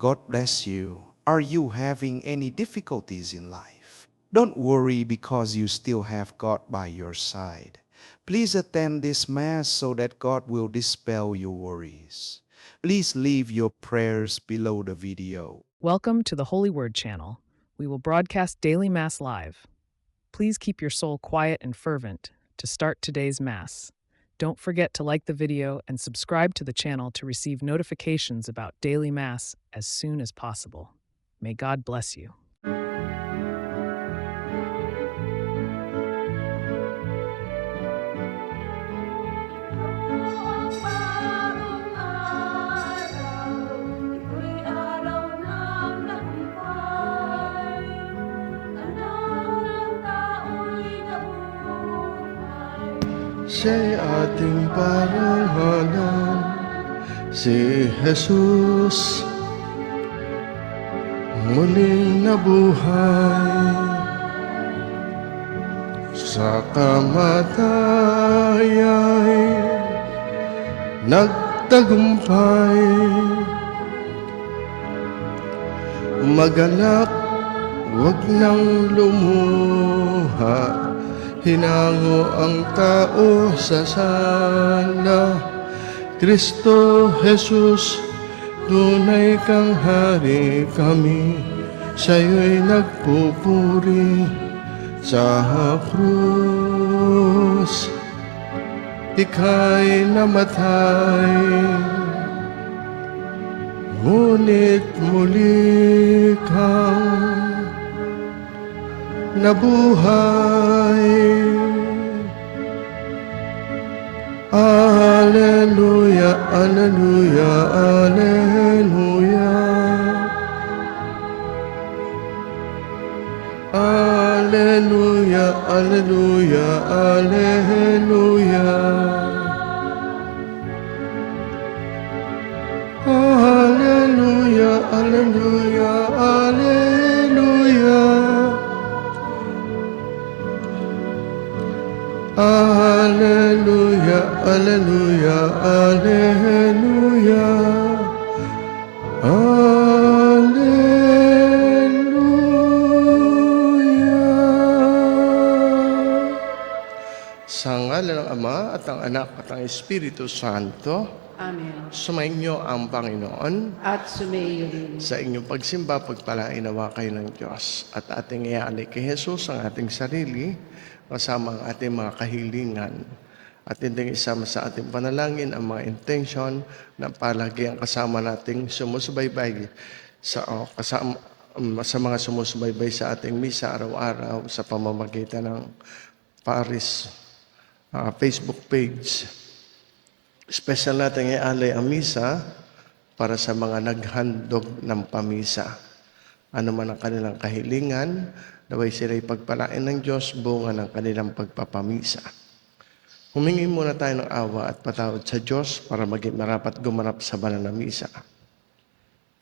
God bless you. Are you having any difficulties in life? Don't worry because you still have God by your side. Please attend this Mass so that God will dispel your worries. Please leave your prayers below the video. Welcome to the Holy Word channel. We will broadcast daily Mass live. Please keep your soul quiet and fervent to start today's Mass. Don't forget to like the video and subscribe to the channel to receive notifications about daily Mass as soon as possible. May God bless you. Siya'y ating parangalan, si Jesus muling nabuhay. Sa kamatayay nagtagumpay. Magalak, wag nang lumuha. Hinango ang tao sa sala. Kristo Jesus, tunay kang hari kami. Sa'yo'y nagpupuri sa krus. Ika'y namatay, ngunit muli kang nabuhay. Alleluia, alleluia, alleluia. Alleluia, alleluia, alleluia. Alleluia, alleluia, alleluia. Alleluia, alleluia, alleluia. Alleluia. Sa ngalan ng Ama at ang Anak at ang Espiritu Santo, Amen. sumainyo ang Panginoon. At sumayo rin. Sa inyong pagsimba, pagpalain nawa kayo ng Diyos. At ating iaalay kay Jesus ang ating sarili, kasama ang ating mga kahilingan. At hindi isama sa ating panalangin ang mga intention na palagi ang kasama nating sumusubaybay sa, sa mga sumusubaybay sa ating misa araw-araw sa pamamagitan ng Paris Facebook page. Special natin ialay ang misa para sa mga naghandog ng pamisa. Ano man ang kanilang kahilingan, naway sila'y pagpalain ng Diyos bunga ng kanilang pagpapamisa. Humingi muna tayo ng awa at patawad sa Diyos para maging marapat gumanap sa banal na misa.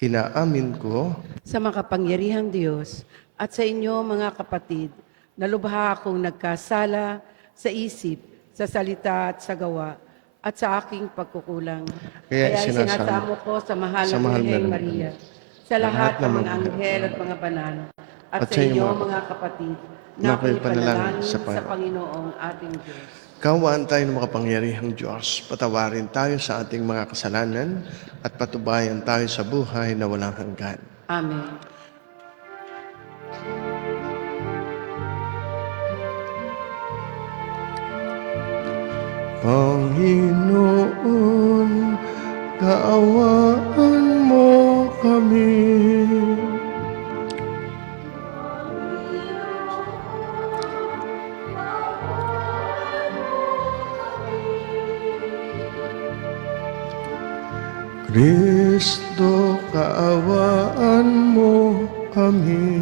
Inaamin ko Sa makapangyarihang Diyos at sa inyo mga kapatid, na lubha akong nagkasala sa isip, sa salita at sa gawa, at sa aking pagkukulang. Kaya Kaya sinasamo ko sa mahal sa na mahal na Birheng Maria, Maria, sa lahat ng mga anghel at mga banal, at sa inyo mga kapatid, na ako'y panalangin sa Panginoong ating Diyos. Kawaan tayo ng makapangyarihang Diyos. Patawarin tayo sa ating mga kasalanan at patubayan tayo sa buhay na walang hanggan. Amen. Panginoon, kaawaan mo kami. Kristo, kaawaan mo kami.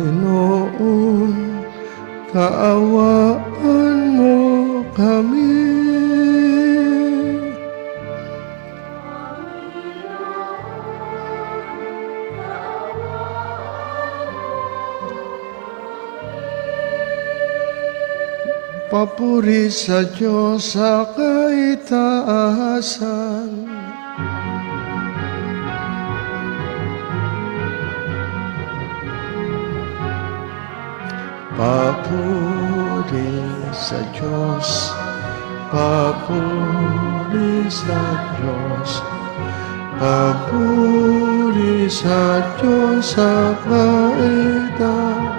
Panginoon, kaawaan mo kami. Papuri sa Diyos sa kaitaasan. Papuri sa Diyos, papuri sa Diyos, papuri sa Diyos sa kaitaasan.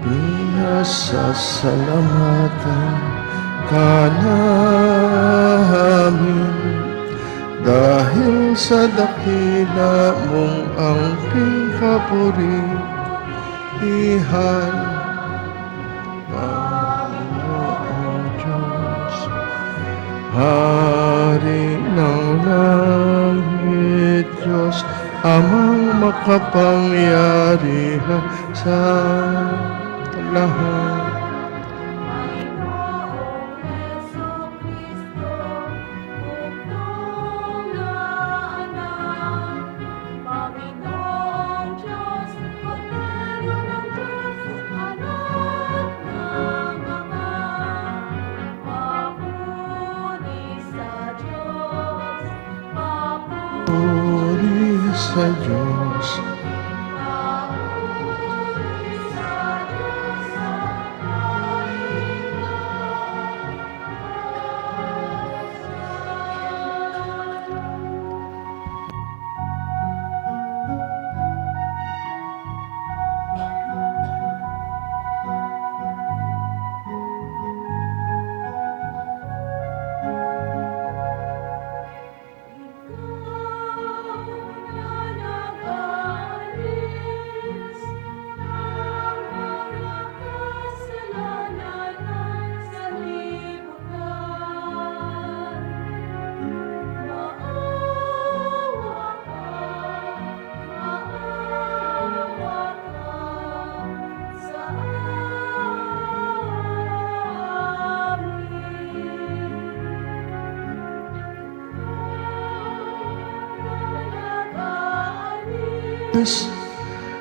Pinasasalamatan ka namin dahil sa dakila mong angking kapurihan, Panginoong Diyos, Hari ng langit, Diyos, Amang makapangyarihan sa lahat. Papuri sa Diyos.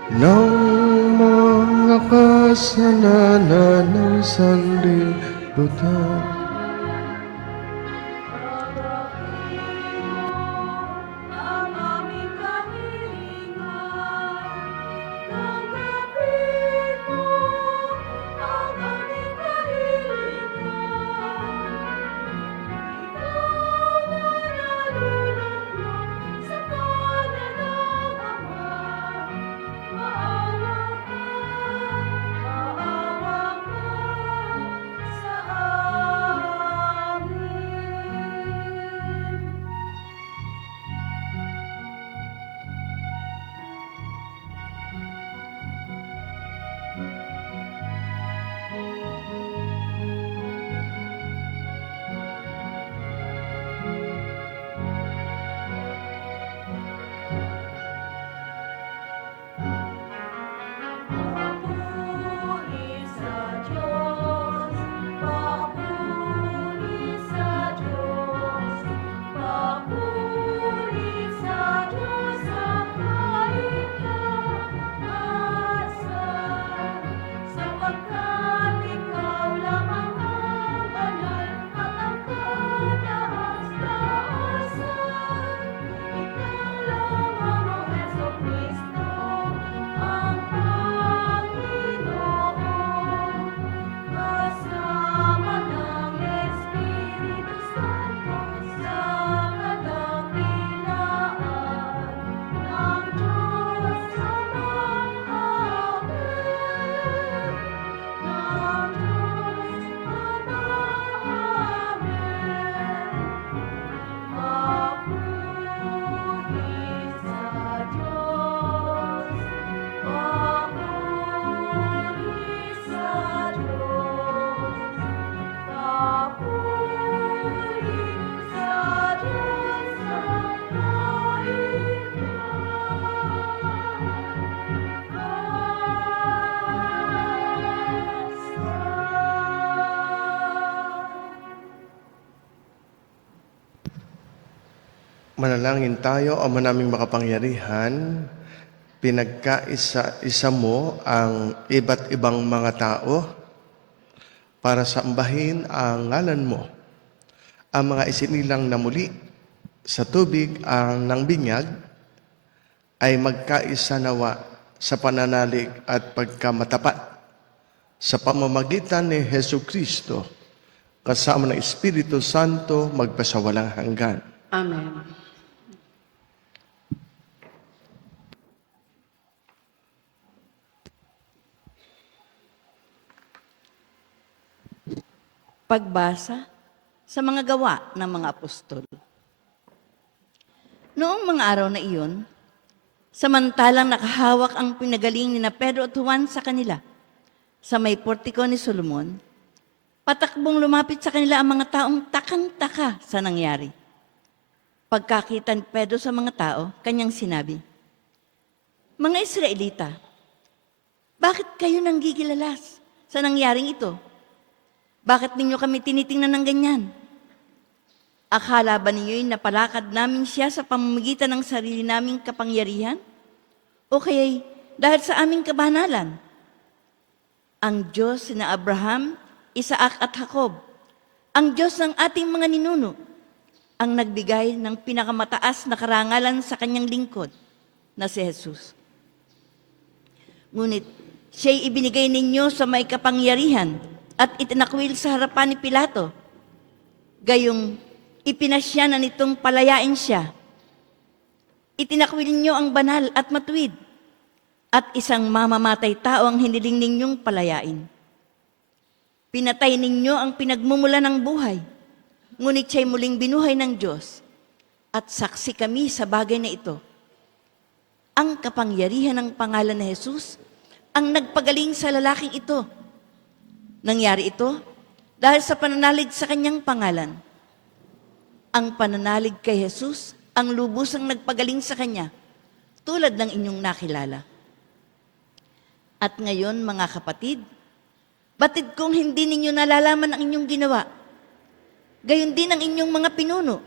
Ng mga kasalanan ng sanlibutan. Manalangin tayo, Ama naming makapangyarihan, pinagkaisa-isa mo ang iba't ibang mga tao para sambahin ang ngalan mo. Ang mga isinilang na muli sa tubig ang ng binyag ay magkaisa nawa sa pananalig at pagkamatapat sa pamamagitan ni Hesu Kristo kasama ng Espiritu Santo magpasawalang hanggan. Amen. Pagbasa sa mga gawa ng mga apostol. Noong mga araw na iyon, samantalang nakahawak ang pinagaling ni na Pedro at Juan sa kanila, sa may portiko ni Solomon, patakbong lumapit sa kanila ang mga taong takang-taka sa nangyari. Pagkakita ni Pedro sa mga tao, kanyang sinabi, "Mga Israelita, bakit kayo nanggigilalas sa nangyaring ito? Bakit ninyo kami tinitingnan ng ganyan? Akala ba ninyo'y napalakad namin siya sa pamamagitan ng sarili naming kapangyarihan? O kaya'y dahil sa aming kabanalan? Ang Diyos sina Abraham, Isaac at Jacob, ang Diyos ng ating mga ninuno, ang nagbigay ng pinakamataas na karangalan sa kanyang lingkod, na si Jesus. Ngunit siya'y ibinigay ninyo sa may kapangyarihan at itinakwil sa harapan ni Pilato. Gayong ipinasya na nitong palayain siya. Itinakwil ninyo ang banal at matuwid, at isang mamamatay tao ang hiniling ninyong palayain. Pinatay ninyo ang pinagmumula ng buhay, ngunit siya'y muling binuhay ng Diyos, at saksi kami sa bagay na ito. Ang kapangyarihan ng pangalan ni Jesus ang nagpagaling sa lalaking ito. Nangyari ito dahil sa pananalig sa kanyang pangalan. Ang pananalig kay Jesus ang lubusang nagpagaling sa kanya, tulad ng inyong nakilala. At ngayon, mga kapatid, batid kong hindi ninyo nalalaman ang inyong ginawa. Gayon din ang inyong mga pinuno.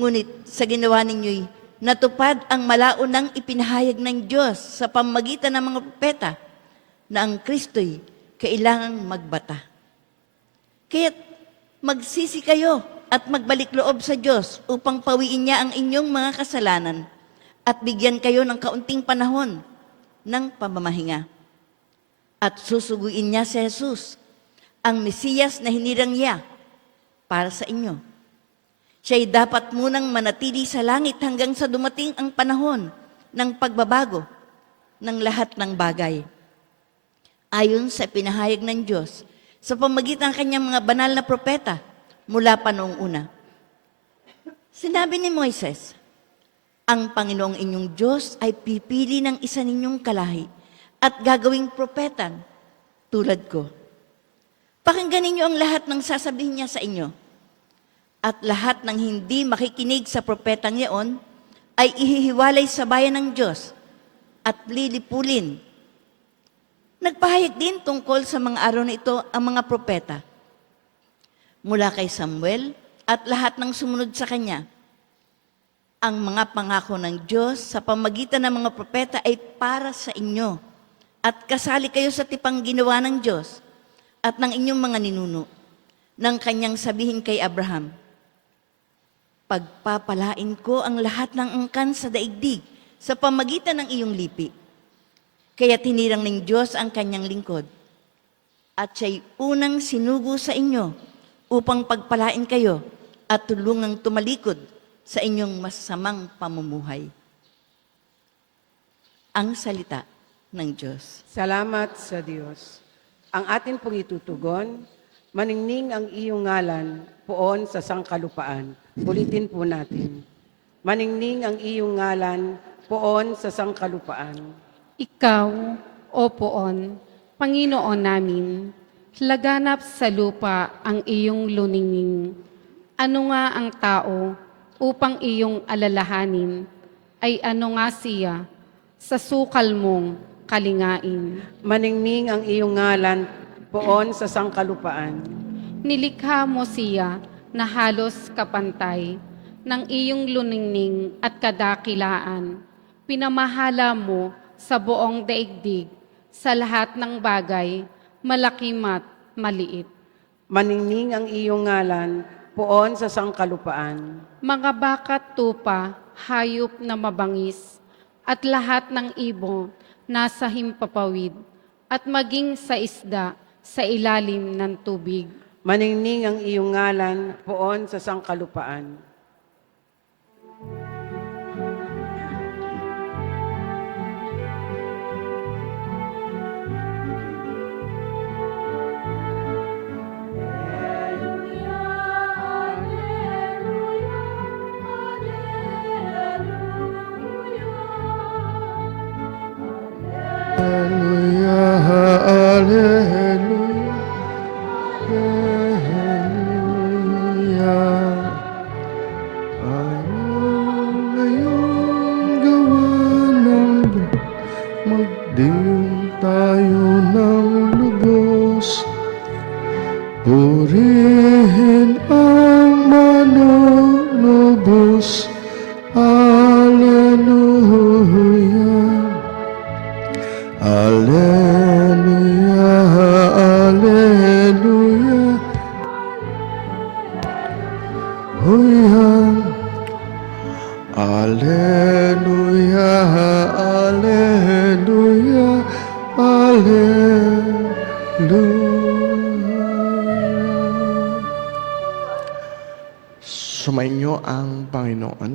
Ngunit sa ginawa ninyo'y natupad ang malaunang ipinahayag ng Diyos sa pamamagitan ng mga propeta na ang Kristo'y kailangang magbata. Kaya't magsisi kayo at magbalik loob sa Diyos upang pawiin niya ang inyong mga kasalanan at bigyan kayo ng kaunting panahon ng pamamahinga. At susuguin niya si Jesus, ang Mesiyas na hinirang niya para sa inyo. Siya'y dapat munang manatili sa langit hanggang sa dumating ang panahon ng pagbabago ng lahat ng bagay. Ayon sa pinahayag ng Diyos sa pamamagitan ng kanyang mga banal na propeta mula pa noong una. Sinabi ni Moises, ang Panginoong inyong Diyos ay pipili ng isa ninyong kalahi at gagawing propeta tulad ko. Pakinggan ninyo ang lahat ng sasabihin niya sa inyo. At lahat ng hindi makikinig sa propetang iyon ay ihihiwalay sa bayan ng Diyos at lilipulin. Nagpahayag din tungkol sa mga araw na ito ang mga propeta. Mula kay Samuel at lahat ng sumunod sa kanya. Ang mga pangako ng Diyos sa pamamagitan ng mga propeta ay para sa inyo at kasali kayo sa tipang ginawa ng Diyos at ng inyong mga ninuno nang kanyang sabihin kay Abraham, pagpapalain ko ang lahat ng angkan sa daigdig sa pamamagitan ng iyong lipi. Kaya tinirang ng Diyos ang kanyang lingkod. At siya'y unang sinugo sa inyo upang pagpalain kayo at tulungang tumalikod sa inyong masamang pamumuhay. Ang salita ng Diyos. Salamat sa Diyos. Ang atin pong itutugon, maningning ang iyong ngalan poon sa sangkalupaan. Ulitin po natin. Maningning ang iyong ngalan poon sa sangkalupaan. Ikaw, O Poon, Panginoon namin, laganap sa lupa ang iyong luningning. Ano nga ang tao upang iyong alalahanin, ay ano nga siya sa sukal mong kalingain. Maningning ang iyong ngalan poon sa sangkalupaan. Nilikha mo siya na halos kapantay, ng iyong luningning at kadakilaan. Pinamahala mo sa buong daigdig, sa lahat ng bagay, malaki mat maliit. Maningning ang iyong ngalan poon sa sangkalupaan. Mga bakat tupa, hayop na mabangis, at lahat ng ibon nasa himpapawid, at maging sa isda sa ilalim ng tubig. Maningning ang iyong ngalan poon sa sangkalupaan. Hallelujah, hallelujah, hallelujah. Ano ngayong gawa ng magdilim tayo ng lubos. Purihin ang manunubos. Hallelujah. Hallelujah, hallelujah. Hallelujah, hallelujah, hallelujah. Sumainyo ang Panginoon.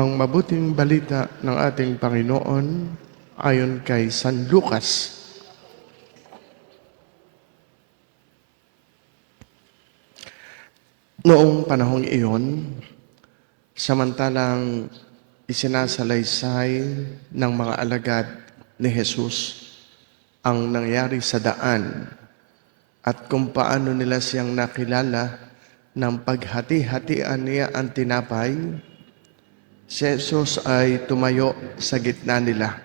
Ang mabuting balita ng ating Panginoon ayon kay San Lucas. Noong panahong iyon, samantalang isinasalaysay ng mga alagad ni Jesus ang nangyari sa daan at kung paano nila siyang nakilala ng paghati-hatian niya ang tinapay, si Jesus ay tumayo sa gitna nila.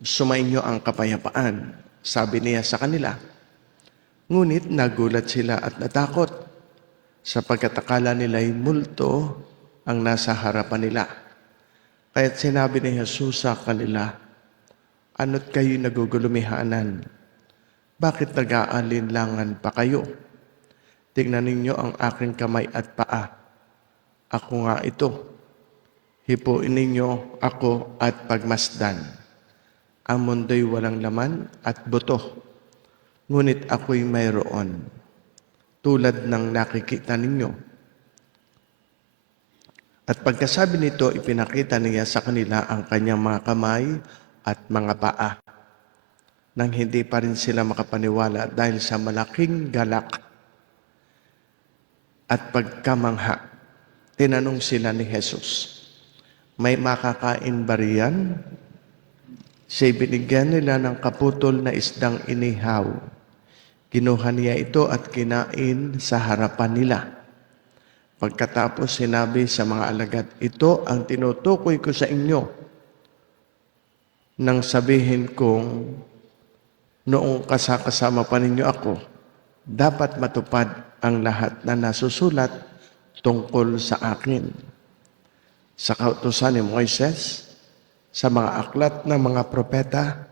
Sumainyo ang kapayapaan, sabi niya sa kanila. Ngunit nagulat sila at natakot sapagkat akala nila'y multo ang nasa harapan nila. Kaya't sinabi ni Jesus sa kanila, ano't kayo nagugulumihanan? Bakit nag-aalinlangan pa kayo? Tingnan ninyo ang aking kamay at paa. Ako nga ito. Hipuin ninyo ako at pagmasdan. Ang mundo'y walang laman at buto, ngunit ako'y mayroon, tulad ng nakikita ninyo. At pagkasabi nito, ipinakita niya sa kanila ang kanyang mga kamay at mga paa. Nang hindi pa rin sila makapaniwala dahil sa malaking galak at pagkamangha, tinanong sila ni Jesus, may makakain ba riyan? Siya binigyan nila ng kaputol na isdang inihaw. Kinuha niya ito at kinain sa harapan nila. Pagkatapos sinabi sa mga alagad, ito ang tinutukoy ko sa inyo nang sabihin kong noong kasama pa ninyo ako, dapat matupad ang lahat na nasusulat tungkol sa akin. Sa kautusan ni Moises, sa mga aklat ng mga propeta,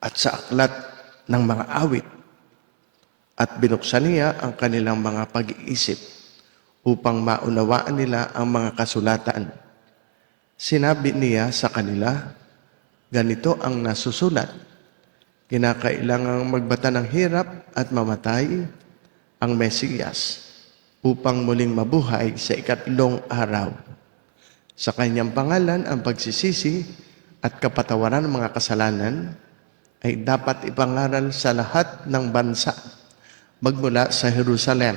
at sa aklat ng mga awit, at binuksan niya ang kanilang mga pag-iisip upang maunawaan nila ang mga kasulatan. Sinabi niya sa kanila, ganito ang nasusulat, kinakailangang magbata ng hirap at mamatay ang Mesiyas upang muling mabuhay sa ikatlong araw. Sa kanyang pangalan ang pagsisisi at kapatawaran ng mga kasalanan ay dapat ipangaral sa lahat ng bansa magmula sa Jerusalem.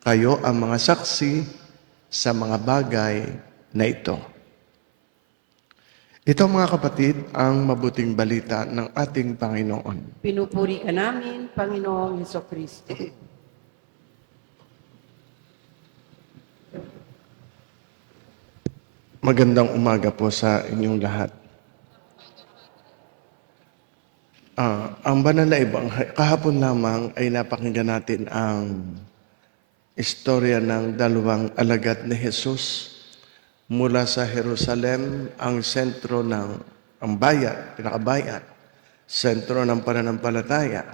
Kayo ang mga saksi sa mga bagay na ito. Ito mga kapatid ang mabuting balita ng ating Panginoon. Pinupuri ka namin, Panginoong Hesukristo. Magandang umaga po sa inyong lahat. Ang banal na ebanghelyo, kahapon lamang ay napakinggan natin ang istorya ng dalawang alagad ni Jesus mula sa Jerusalem, ang sentro ng ang bayan, pinakabayan, sentro ng pananampalataya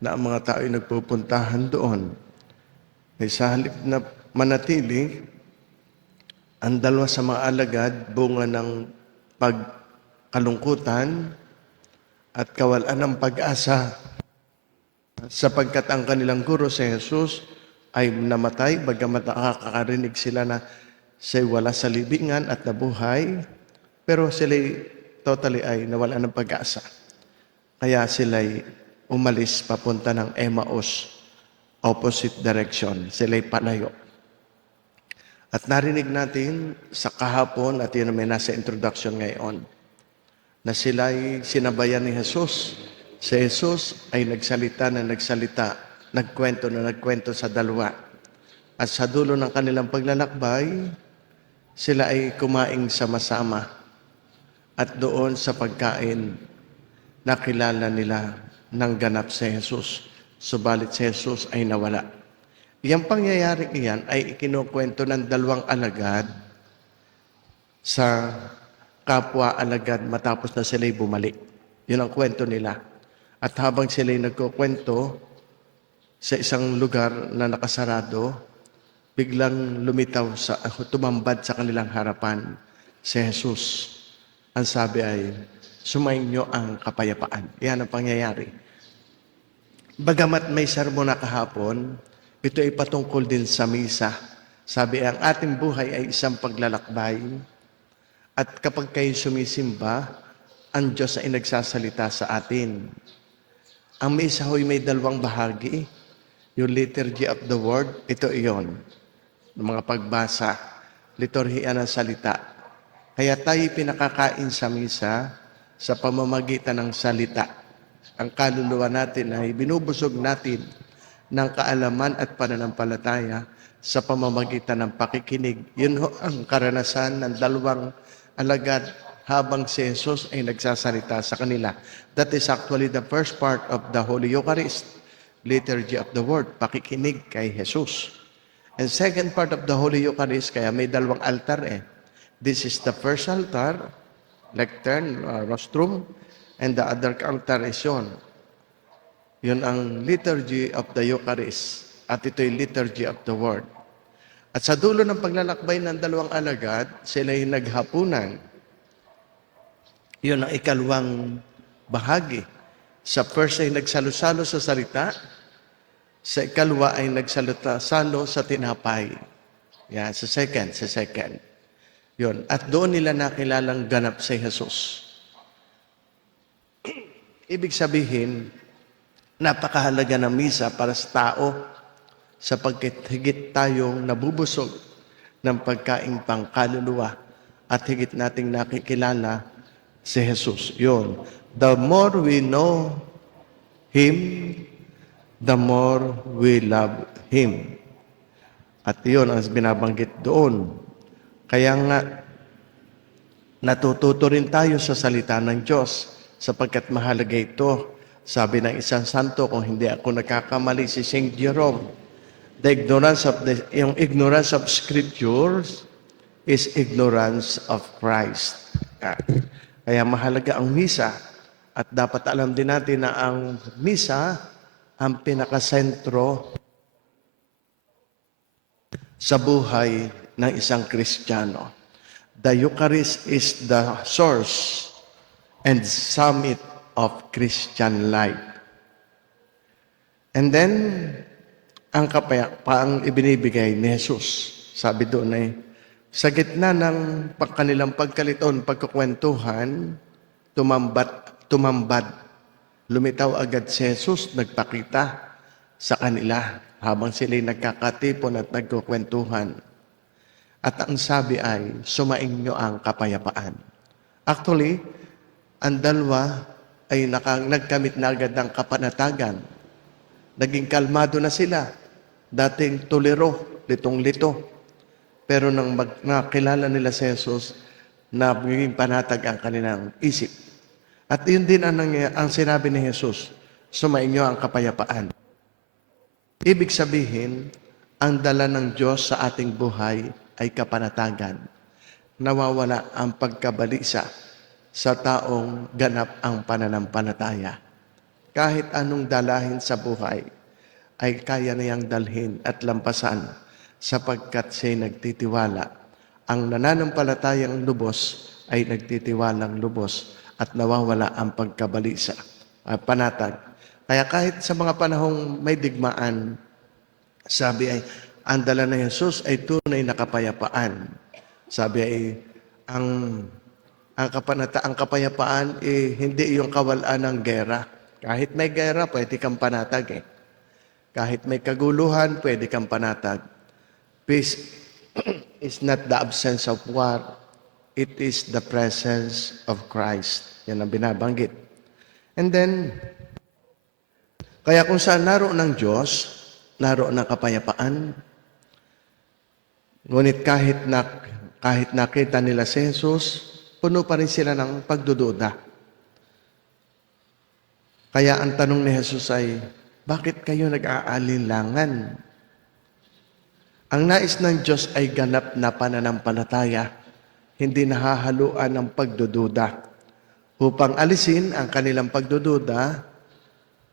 na ang mga tao ay nagpupuntahan doon. Ay sa halip na manatili, ang dalawa sa mga alagad, bunga ng pagkalungkutan at kawalan ng pag-asa sapagkat ang kanilang guro si Jesus ay namatay, bagamat nakakarinig sila na siya'y wala sa libingan at nabuhay, pero sila'y totally ay nawala ng pag-asa. Kaya sila'y umalis papunta ng Emmaus, opposite direction. Sila'y palayo. At narinig natin sa kahapon, at yun may nasa introduction ngayon, na sila'y sinabayan ni Jesus. Si Jesus ay nagsalita, nagkwento sa dalawa. At sa dulo ng kanilang paglalakbay, sila ay kumaing sama-sama. At doon sa pagkain, nakilala nila ng ganap si Jesus. Subalit si Jesus ay nawala. Iyang pangyayaring iyan ay ikinukwento ng dalawang alagad sa kapwa alagad matapos na sila'y bumalik. Yun ang kwento nila. At habang sila'y nagkukwento sa isang lugar na nakasarado, biglang tumambad sa kanilang harapan si Jesus. Ang sabi ay, sumainyo ang kapayapaan. Yan ang pangyayari. Bagamat may sermon na kahapon, ito ay patungkol din sa misa. Sabi, ang ating buhay ay isang paglalakbay. At kapag kayo sumisimba, ang Diyos ay nagsasalita sa atin. Ang misa ho'y may dalawang bahagi. Yung liturgy of the word, ito iyon. Mga pagbasa, liturhiya ng salita. Kaya tayo pinakakain sa misa sa pamamagitan ng salita. Ang kaluluwa natin ay binubusog natin ng kaalaman at pananampalataya sa pamamagitan ng pakikinig. Yun ho ang karanasan ng dalawang alagad habang si Jesus ay nagsasalita sa kanila. That is actually the first part of the Holy Eucharist, liturgy of the word, pakikinig kay Jesus. And second part of the Holy Eucharist, kaya may dalawang altar eh. This is the first altar, lectern, rostrum, and the other altar is yun. Yun ang liturgy of the Eucharist, at ito'y liturgy of the word. At sa dulo ng paglalakbay ng dalawang alagad, sila'y naghapunan. Yun ang ikalawang bahagi. Sa first ay nagsalo-salo sa salita, sa ikalawa ay nagsalita-salo sa tinapay. Yan, sa second. Yun. At doon nila nakilalang ganap si Jesus. Ibig sabihin, napakahalaga ng misa para sa tao sapagkat higit tayong nabubusog ng pagkaing pangkaluluwa at higit nating nakikilala si Jesus. Yun. The more we know Him, the more we love Him. At yun ang binabanggit doon. Kaya nga, natututo rin tayo sa salita ng Diyos sapagkat mahalaga ito. Sabi ng isang santo, kung hindi ako nagkakamali, si Saint Jerome, yung ignorance of Scriptures is ignorance of Christ. Kaya mahalaga ang misa at dapat alam din natin na ang misa ang pinakasentro sa buhay ng isang Kristiyano. The Eucharist is the source and summit of Christian life. And then, ang kapayapaang ibinibigay ni Jesus. Sabi doon ay, sa gitna ng kanilang pagkaliton, pagkukwentuhan, tumambad. Lumitaw agad si Jesus, nagpakita sa kanila habang sila'y nagkakatipon at nagkukwentuhan. At ang sabi ay, sumainyo ang kapayapaan. Actually, ang dalawa ay nagkamit na agad ng kapanatagan. Naging kalmado na sila. Dating tuliro, litong-lito. Pero nang nakilala nila si Jesus, naging panatag ang kanilang isip. At yun din ang sinabi ni Jesus, sumainyo ang kapayapaan. Ibig sabihin, ang dala ng Diyos sa ating buhay ay kapanatagan. Nawawala ang pagkabalisa sa taong ganap ang pananampalataya. Kahit anong dalahin sa buhay, ay kaya niyang dalhin at lampasan sapagkat siya'y nagtitiwala. Ang nananampalatayang lubos ay nagtitiwalang lubos at nawawala ang pagkabalisa, panatag. Kaya kahit sa mga panahong may digmaan, sabi ay, ang dala ng Jesus ay tunay na kapayapaan. Sabi ay, ang kapayapaan hindi yung kawalan ng gera. Kahit may gera, pwede kang panatag eh. Kahit may kaguluhan, pwede kang panatag. Peace is not the absence of war. It is the presence of Christ. Yan ang binabanggit. And then, kaya kung saan naroon ng Diyos, naroon ng kapayapaan. Ngunit kahit nakita nila si Jesus, puno pa rin sila ng pagdududa. Kaya ang tanong ni Jesus ay, bakit kayo nag-aalinlangan? Ang nais ng Diyos ay ganap na pananampalataya, hindi nahahaluan ng pagdududa, upang alisin ang kanilang pagdududa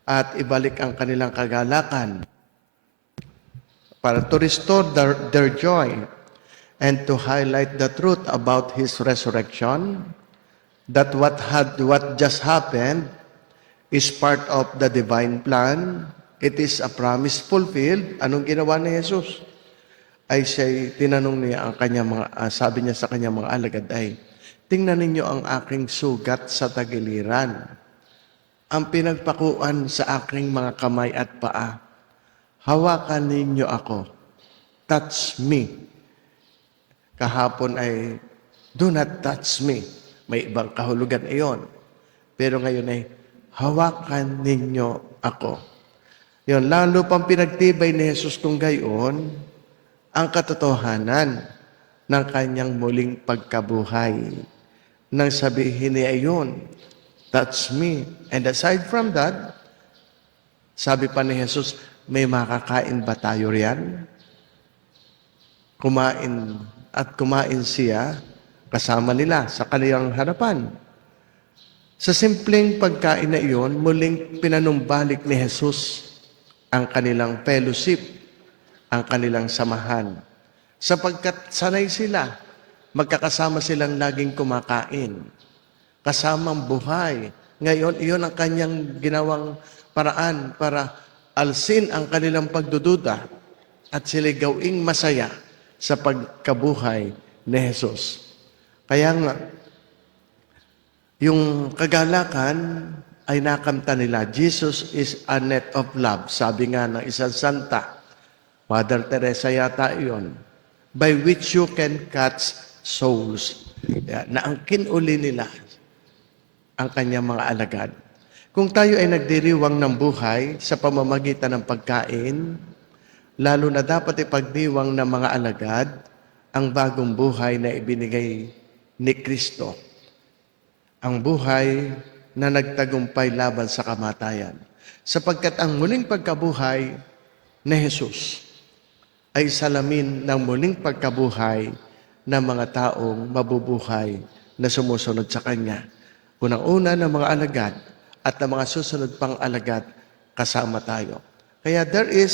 at ibalik ang kanilang kagalakan para to restore their joy and to highlight the truth about His resurrection, that what just happened is part of the divine plan. It is a promise fulfilled. Anong ginawa ni Jesus? Ay tinanong niya ang kanya sabi niya sa kanya mga alagad ay, tingnan ninyo ang aking sugat sa tagiliran, ang pinagpakuan sa aking mga kamay at paa. Hawakan ninyo ako. Touch me. Kahapon ay, do not touch me. May ibang kahulugan iyon. Pero ngayon ay, hawakan ninyo ako. Yun, lalo pang pinagtibay ni Jesus kung gayon, ang katotohanan ng kanyang muling pagkabuhay. Nang sabihin niya yun, touch me. And aside from that, sabi pa ni Jesus, may makakain ba tayo riyan? Kumain siya kasama nila sa kanilang harapan. Sa simpleng pagkain na iyon, muling pinanumbalik ni Jesus ang kanilang fellowship, ang kanilang samahan. Sapagkat sanay sila, magkakasama silang laging kumakain, kasamang buhay. Ngayon, iyon ang kanyang ginawang paraan para alsin ang kanilang pagdududa at sila'y gawing masaya sa pagkabuhay ni Jesus. Kaya nga, yung kagalakan ay nakamta nila. Jesus is a net of love. Sabi nga ng isang santa, Mother Teresa yata iyon, by which you can catch souls. Naangkin uli nila ang kanyang mga alagad. Kung tayo ay nagdiriwang ng buhay sa pamamagitan ng pagkain, lalo na dapat ipagdiwang ng mga alagad ang bagong buhay na ibinigay ni Kristo. Ang buhay na nagtagumpay laban sa kamatayan. Sapagkat ang muling pagkabuhay ni Jesus ay salamin ng muling pagkabuhay ng mga taong mabubuhay na sumusunod sa Kanya. Unang-una ng mga alagad at ng mga susunod pang alagad kasama tayo. Kaya there is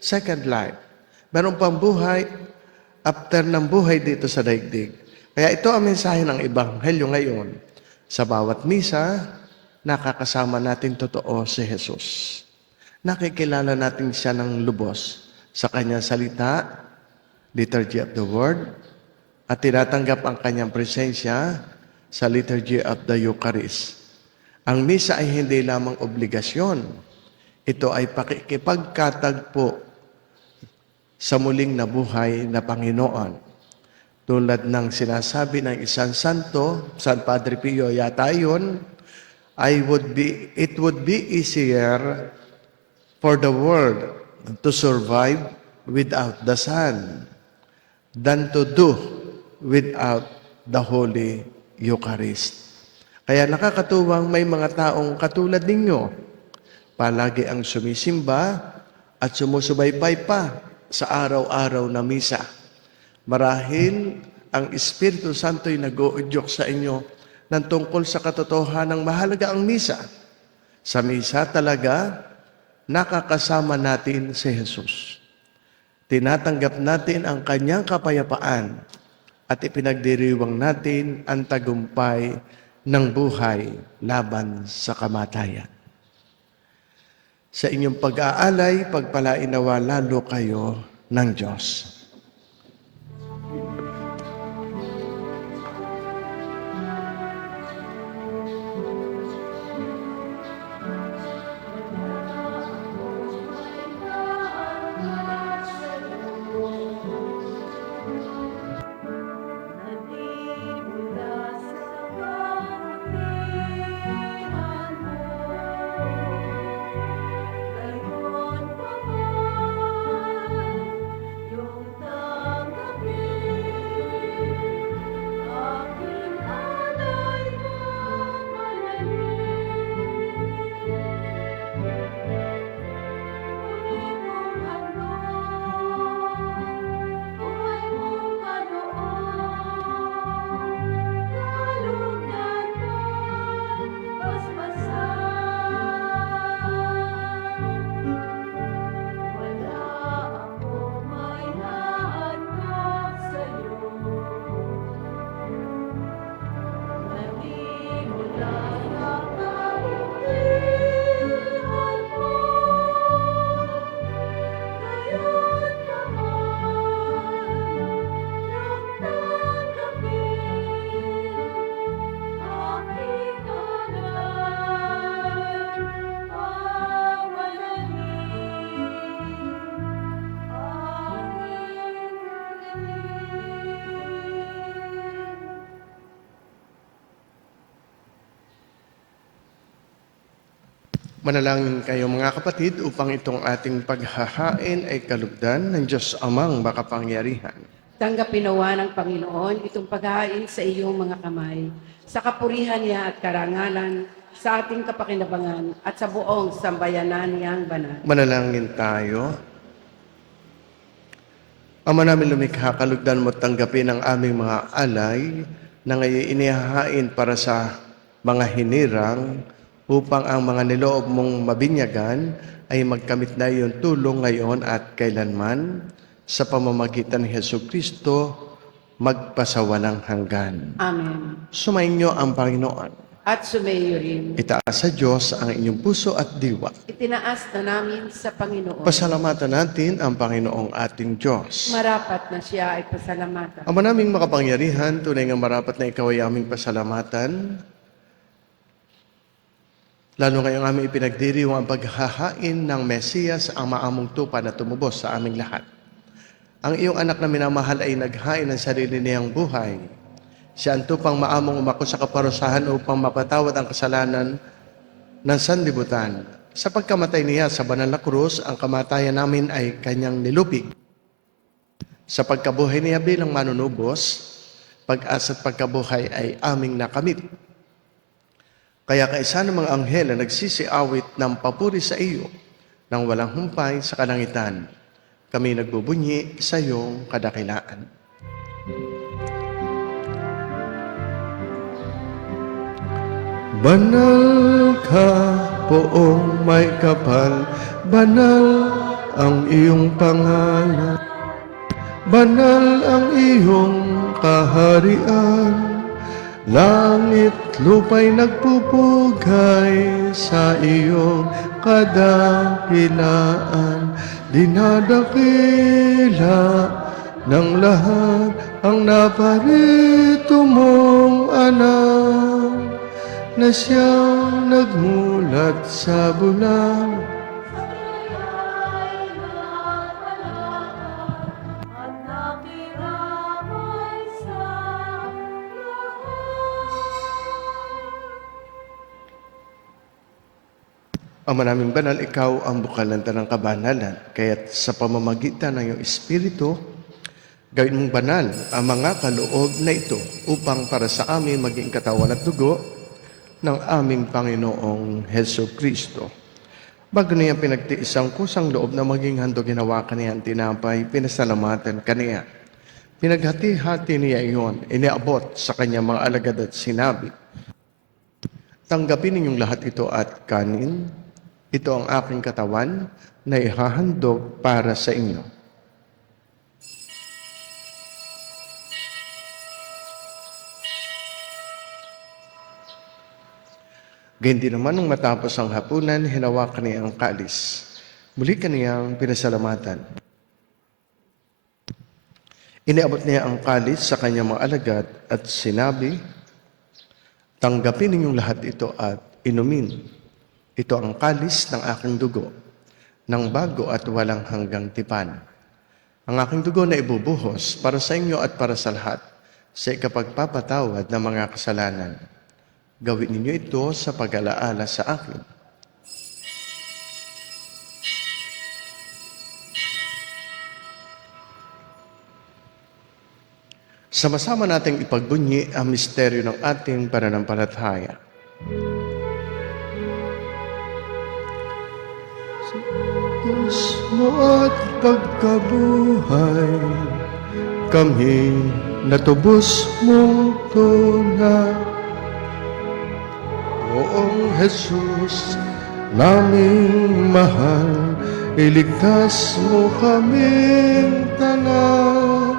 second life. Meron pang buhay after ng buhay dito sa daigdig. Kaya ito ang mensahe ng Ebanghelyo ngayon. Sa bawat misa, nakakasama natin totoo si Jesus. Nakikilala natin siya ng lubos sa kanyang salita, liturgy of the word, at tinatanggap ang kanyang presensya sa liturgy of the Eucharist. Ang misa ay hindi lamang obligasyon. Ito ay pakikipagkatagpo sa muling nabuhay na Panginoon. Tulad ng sinasabi ng isang santo, San Padre Pio yata yun, it would be easier for the world to survive without the Son than to do without the Holy Eucharist. Kaya nakakatuwang may mga taong katulad ninyo, palagi ang sumisimba at sumusubaybay pa sa araw-araw na misa. Marahil ang Espiritu Santo'y nag-uudyok sa inyo ng tungkol sa katotohanang mahalaga ang misa. Sa misa talaga, nakakasama natin si Jesus. Tinatanggap natin ang kanyang kapayapaan at ipinagdiriwang natin ang tagumpay ng buhay laban sa kamatayan. Sa inyong pag-aalay, pagpalain nawa lalo kayo ng Diyos. Manalangin kayo mga kapatid upang itong ating paghahain ay kalugdan ng Diyos Amang makapangyarihan. Tanggapin nawa ng Panginoon itong paghahain sa iyong mga kamay, sa kapurihan niya at karangalan, sa ating kapakinabangan at sa buong sambayanan niyang banal. Manalangin tayo. Ama namin lumikha, kalugdan mo tanggapin ang aming mga alay na ngayon inihahain para sa mga hinirang upang ang mga niloob mong mabinyagan ay magkamit na iyong tulong ngayon at kailanman sa pamamagitan ni Jesucristo magpasawalang hanggan. Amen. Sumainyo ang Panginoon. At sumayo rin. Itaas sa Diyos ang inyong puso at diwa. Itinaas na namin sa Panginoon. Pasalamatan natin ang Panginoong ating Diyos. Marapat na siya ay pasalamatan. Ama naming makapangyarihan, tunay nga marapat na ikaw ay aming pasalamatan. Lalo ngayong aming ipinagdiriwang ang paghahain ng Mesiyas, ang maamong tupa na tumubos sa aming lahat. Ang iyong anak na minamahal ay naghain ng sarili niyang buhay. Siya ang tupang maamong umako sa kaparusahan upang mapatawad ang kasalanan ng sanlibutan. Sa pagkamatay niya sa banal na krus, ang kamatayan namin ay kanyang nilupig. Sa pagkabuhay niya bilang manunubos, pag-asa at pagkabuhay ay aming nakamit. Kaya kaisa ng mga anghel na nagsisiawit ng papuri sa iyo nang walang humpay sa kalangitan, kami nagbubunyi sa iyong kadakilaan. Banal ka, poong may kapal, banal ang iyong pangalan, banal ang iyong kaharian. Langit, lupa'y nagpupugay sa iyong kadakilaan. Dinadakila ng lahat ang naparito mong anak, na siyang nagmulat sa bulan. Ama naming banal, ikaw ang bukalanta ng kabanalan. Kaya't sa pamamagitan ng iyong Espiritu, gawin mong banal ang mga kaloob na ito upang para sa amin maging katawan at dugo ng aming Panginoong Heso Kristo. Bago niya pinagtiis ang kusang loob na maging handog ginawa kaniya ang tinapay, pinasalamatan kaniya. Pinaghati-hati niya iyon, iniabot sa kanyang mga alagad at sinabi, "Tanggapin ninyong lahat ito at kanin. Ito ang aking katawan na ihahandog para sa inyo." Gayun din naman nung matapos ang hapunan, hinawakan niya ang kalis. Muli kaniyang pinasalamatan. Iniabot niya ang kalis sa kanyang mga alagad at sinabi, "Tanggapin ninyong lahat ito at inumin. Ito ang kalis ng aking dugo, ng bago at walang hanggang tipan. Ang aking dugo na ibubuhos para sa inyo at para sa lahat, sa ikapagpapatawad ng mga kasalanan. Gawin ninyo ito sa pag-alaala sa akin." Sama-sama nating ipagbunyi ang misteryo ng ating pananampalataya. Sa Diyos mo at pagkabuhay, kami natubos mong tunay. Oong Jesus, naming mahal, iligtas mo kaming tanan,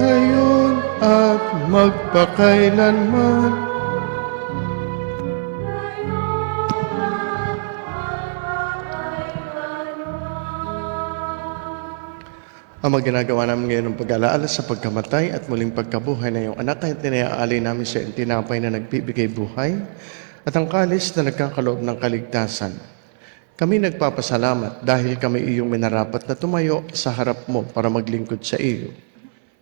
ngayon at magpakailanman. Ang mga ginagawa namin ngayon ng pag-alaala sa pagkamatay at muling pagkabuhay na iyong anak, kahit tinayaalay namin sa iyong tinapay na nagbibigay buhay at ang kalis na nagkakaloob ng kaligtasan. Kami nagpapasalamat dahil kami iyong minarapat na tumayo sa harap mo para maglingkod sa iyo.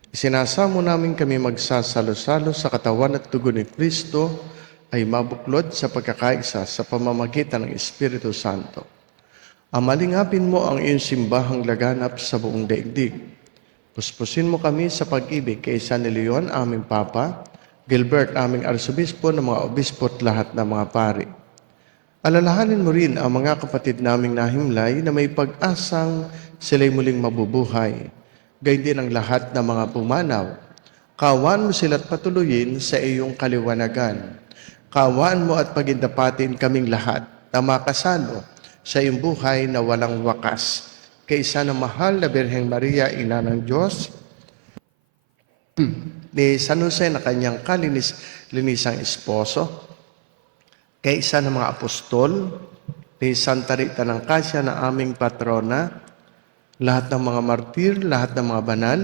Isinasamo namin kami magsasalo-salo sa katawan at dugo ni Kristo ay mabuklod sa pagkakaisa sa pamamagitan ng Espiritu Santo. Amalingapin mo ang iyong simbahang laganap sa buong daigdig. Puspusin mo kami sa pag-ibig kay San Leon, aming Papa, Gilbert, aming Arsobispo, ng mga obispo at lahat ng mga pari. Alalahanin mo rin ang mga kapatid naming nahimlay na may pag-asang sila'y muling mabubuhay. Gayon din ang lahat ng mga pumanaw. Kaawaan mo sila't patuloyin sa iyong kaliwanagan. Kaawaan mo at pagindapatin kaming lahat na makasalo sa iyong buhay na walang wakas. Kay isa na mahal na Birheng Maria, Ina ng Diyos, ni San Jose na kanyang linisang esposo, kay isa ng mga apostol, ni Santa Rita ng Cassia na aming patrona, lahat ng mga martir, lahat ng mga banal,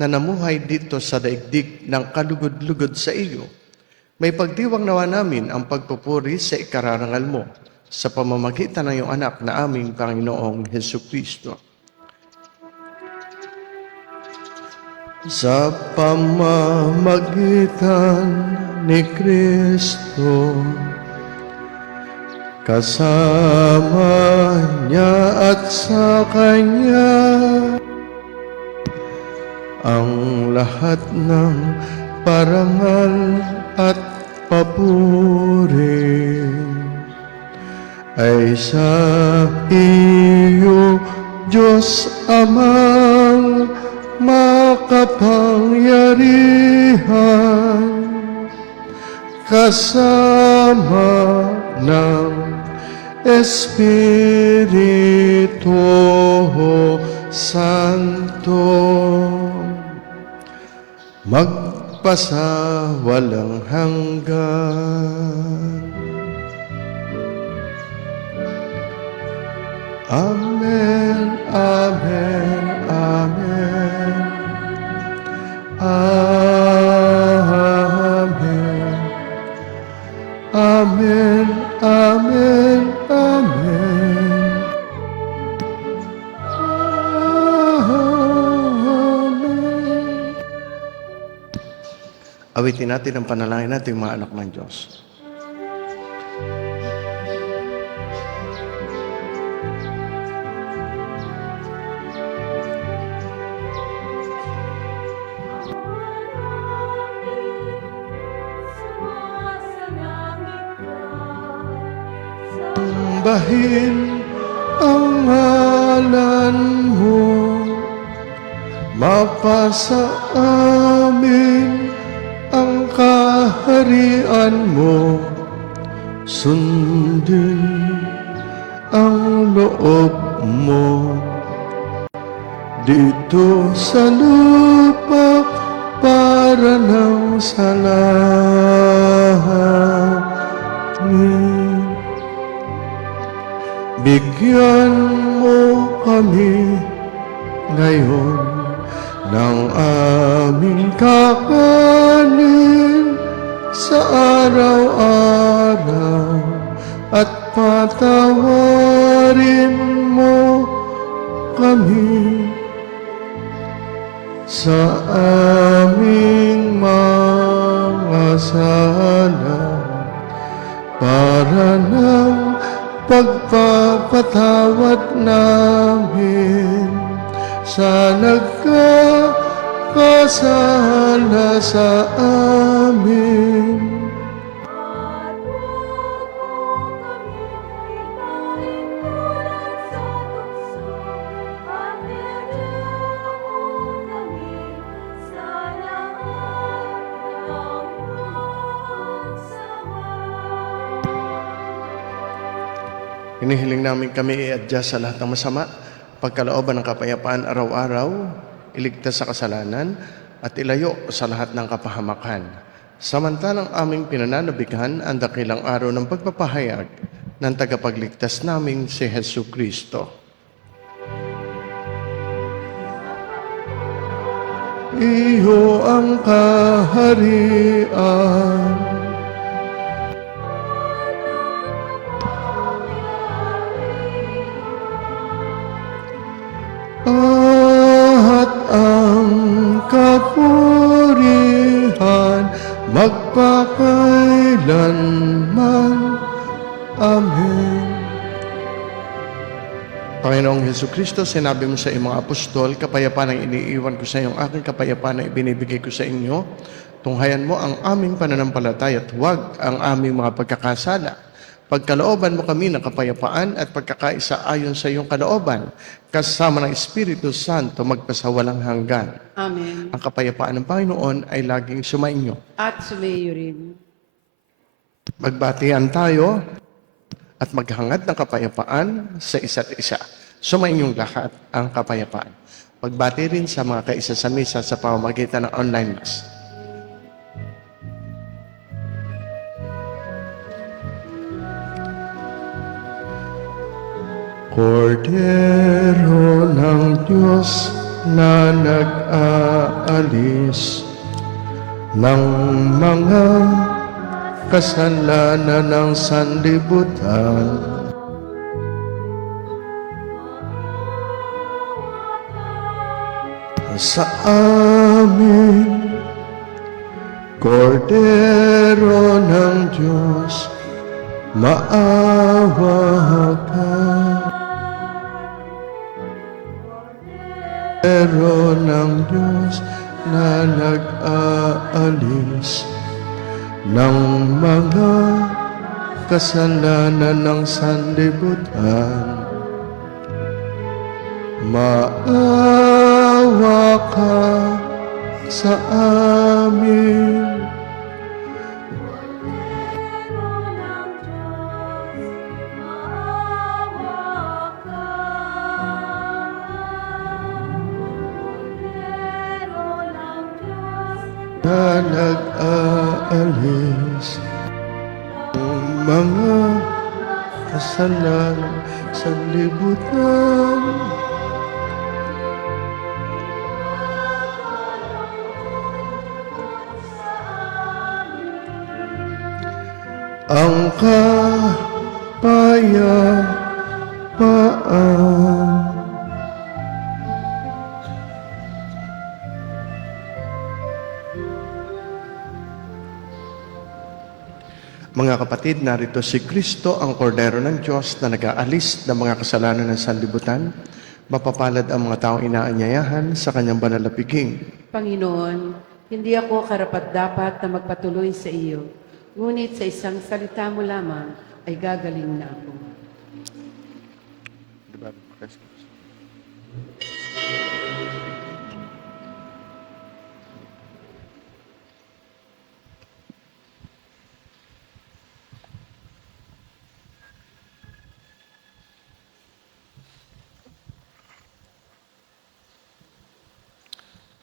na namuhay dito sa daigdig ng kalugod-lugod sa iyo. May pagdiwang nawa namin ang pagpupuri sa ikararangal mo, sa pamamagitan ng iyong anak na aming Panginoong Heso Kristo. Sa pamamagitan ni Kristo, kasama niya at sa Kanya, ang lahat ng parangal at papuri ay sa iyo, Diyos Amang makapangyarihan, kasama ng Espiritu Santo, magpasawalang hanggan. Amen, amen, amen. Amen. Amen, amen, amen. Amen. Awitin natin ang panalangin natin, mga anak ng Diyos. Sambahin ang ngalan mo, mapasa amin ang kaharian mo, sundin ang loob mo dito sa lupa para ng sa langit. Bigyan mo kami ngayon ng aming kakanin sa araw-araw at patawarin mo kami sa aming mga sala para ng pagpapatawad namin sa nagkakasala sa amin. Hinihiling namin kami i-adjust sa lahat ng masama, pagkalooban ng kapayapaan araw-araw, iligtas sa kasalanan, at ilayo sa lahat ng kapahamakan. Samantalang aming pinananabikan ang dakilang araw ng pagpapahayag ng tagapagligtas naming si Hesu Kristo. Iyo ang kaharian, at ang kapurihan magpakailanman. Amen. Panginoong Hesukristo, sinabi mo sa iyong mga apostol, kapayapaan ang iniiwan ko sa iyong aking kapayapaan na ibinibigay ko sa inyo. Tunghayan mo ang aming pananampalataya at huwag ang aming mga pagkakasala. Pagkalooban mo kami ng kapayapaan at pagkakaisa ayon sa iyong kalooban, kasama ng Espiritu Santo magpasawalang hanggan. Amen. Ang kapayapaan ng Panginoon ay laging sumainyo. At sumayo rin. Magbatian tayo at maghangad ng kapayapaan sa isa't isa. Sumainyong lahat ang kapayapaan. Pagbati rin sa mga kaisa sa misa sa pamamagitan ng online mass. Kordero ng Diyos na nag-aalis ng mga kasalanan ng sanlibutan, sa amin, Kordero ng Diyos, maawa ka. Kordero ng Diyos na nag-aalis ng mga kasalanan ng sanlibutan, maawa ka sa amin. Na nag-aalis ng mga kasalanan sa libutan, ang kapayapaan. Mga kapatid, narito si Kristo, ang Kordero ng Diyos na nag-aalis ng mga kasalanan ng sanlibutan. Mapapalad ang mga taong inaanyayahan sa kanyang banal na piging. Panginoon, hindi ako karapat-dapat na magpatuloy sa iyo, ngunit sa isang salita mo lamang ay gagaling na ako.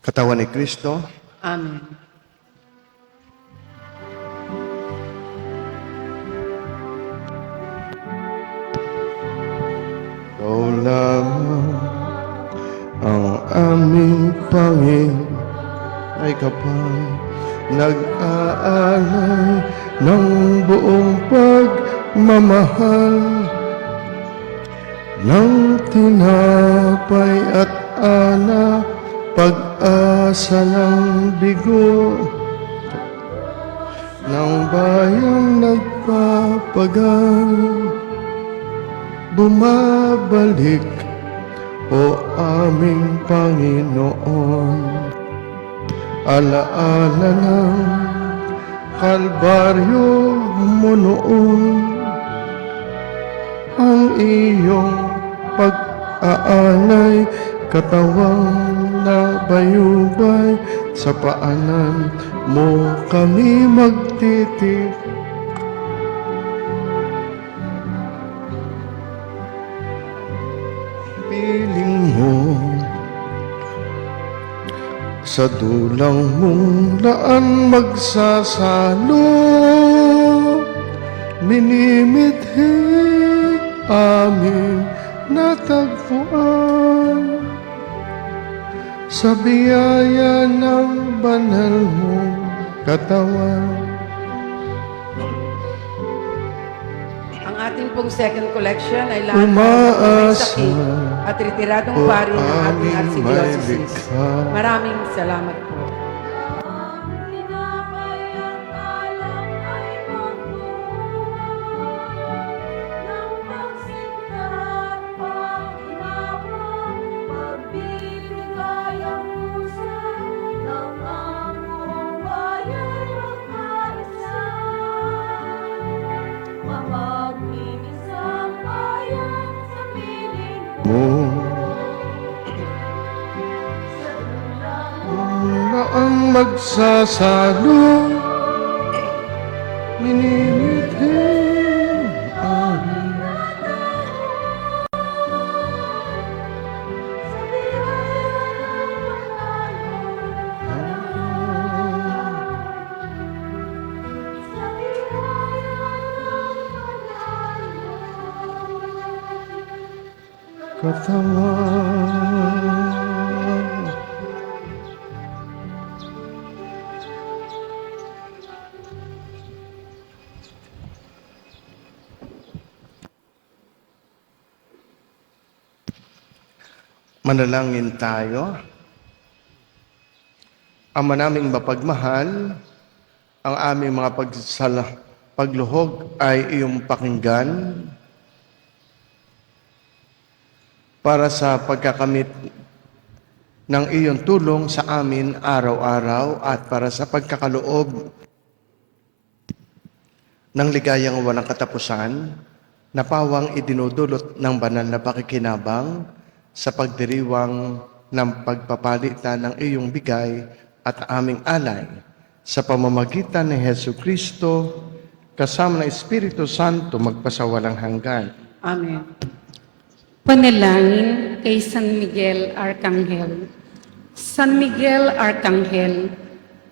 Katawan ni Kristo, Amen. Ikaw lamang ang aming Panginoon ay kapag nag-aalay ng buong pagmamahal ng tinapay at alak, pag-asa ng bigo ng bayang nagpapagal. Bumabalik, O aming Panginoon, alaala ng Kalbaryo mo noon, ang iyong pag-aalay, katawang nabayubay, sa paanan mo kami magtitik. Piling mo sa dulang mong daan magsasalo, minimithi aming natagpuan sa biyaya ng banal mong katawan. Ang ating pong second collection ay lahat ng may sakit at retiradong pari ng ating archdiocese. Maraming salamat po. Mo na ang magsasalo, minimithi aming katawan. Manalangin tayo. Ama naming mapagmahal, ang aming mga pagluhog ay iyong pakinggan para sa pagkakamit ng iyong tulong sa amin araw-araw at para sa pagkakaloob ng ligayang walang katapusan na pawang idinudulot ng banal na pakikinabang sa pagdiriwang ng pagpapalitan ng iyong bigay at aming alay sa pamamagitan ni Hesu Kristo kasama ng Espiritu Santo magpasawalang hanggan. Amen. Panalangin kay San Miguel Arcangel. San Miguel Arcangel,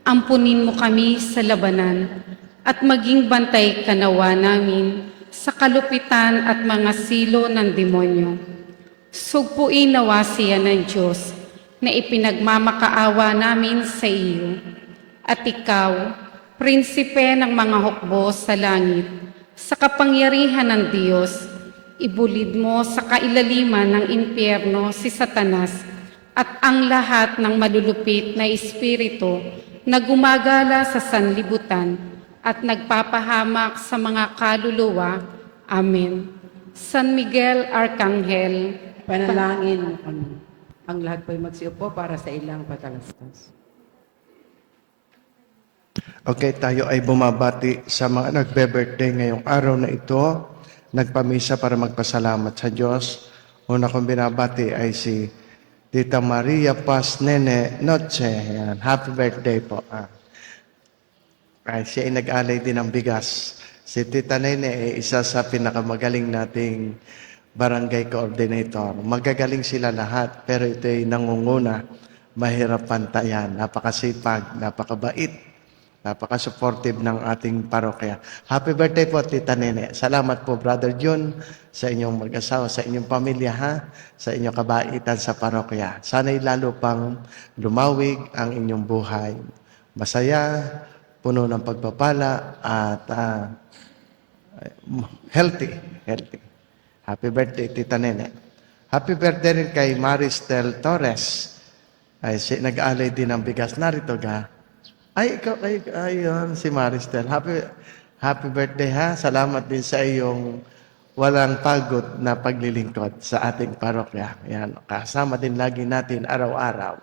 ampunin mo kami sa labanan at maging bantay kanawa namin sa kalupitan at mga silo ng demonyo. Sugpuin nawa siya ng Diyos na ipinagmamakaawa namin sa iyo. At ikaw, prinsipe ng mga hukbo sa langit, sa kapangyarihan ng Diyos, ibulid mo sa kailaliman ng impyerno si Satanas at ang lahat ng malulupit na espiritu na gumagala sa sanlibutan at nagpapahamak sa mga kaluluwa. Amen. San Miguel Arcangel, Panalangin mo kami. Ang lahat po'y magsiupo para sa ilang patalastas. Okay, tayo ay bumabati sa mga nagbe-birthday ngayong araw na ito. Nagpamisa para magpasalamat sa Diyos. Una kong binabati ay si Tita Maria Paz Nene Noche. Yan. Happy birthday po. Ay, siya ay nag-alay din ng bigas. Si Tita Nene ay isa sa pinakamagaling nating barangay coordinator. Magagaling sila lahat, pero ito ay nangunguna mahirap pantayan. Napakasipag, napakabait, napaka-supportive ng ating parokya. Happy birthday po, Tita Nene. Salamat po, Brother John, sa inyong mag-asawa, sa inyong pamilya, ha? Sa inyong kabaitan sa parokya. Sana'y lalo pang lumawig ang inyong buhay. Masaya, puno ng pagpapala, at healthy. Happy birthday, Tita Nene. Happy birthday rin kay Maristel Torres. Ay, nag-aalay din ng bigas. Narito ka. Ay, ikaw, ayun, si Maristel. Happy birthday, ha. Salamat din sa iyong walang pagod na paglilingkod sa ating parokya. Yan, kasama din lagi natin araw-araw.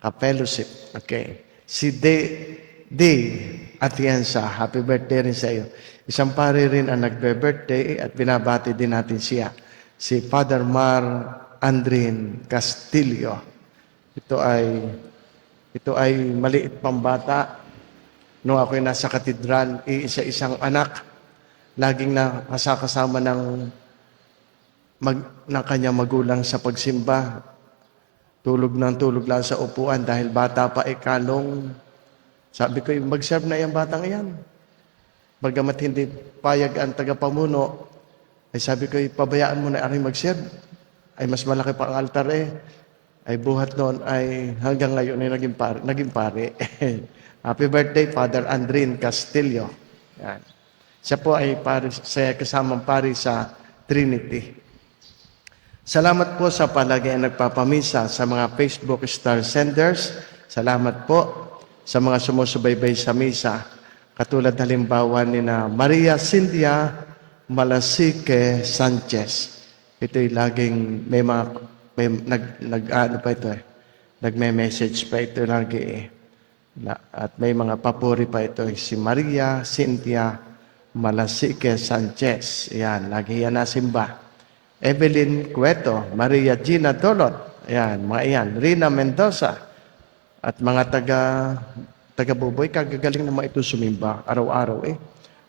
Ka-fellowship. Okay. Si Day Atienza, happy birthday rin sa iyo. Isang pare rin ang nagbe-birthday at binabati din natin siya. Si Father Mar Andrin Castillo. Ito ay maliit pang bata. Nung ako'y nasa katedral, isang anak, laging nakasama ng kanyang magulang sa pagsimba. Tulog lang sa upuan dahil bata pa ikalong. Sabi ko, mag-serve na yung batang iyan. Bagamat hindi payag ang tagapamuno, ay sabi ko, pabayaan mo na aring mag-serve. Ay mas malaki pa ang altar eh. Ay buhat noon ay hanggang ngayon ay naging pare. Happy birthday, Father Andrin Castillo. Yan. Siya po ay kasamang pari sa Trinity. Salamat po sa palagi ang nagpapamisa sa mga Facebook Star Senders. Salamat po sa mga sumusubaybay sa misa. Katulad halimbawa ni na Maria Cynthia Malasique Sanchez. Ito'y laging nagme-message pa ito lagi eh. At may mga papuri pa ito si Maria Cynthia Malasique Sanchez. Yan, lagi yan nasimba. Evelyn Cueto, Maria Gina Dolot. Ayan, mga iyan. Rina Mendoza. At mga taga-buboy, kagagaling naman ito sumimba araw-araw eh.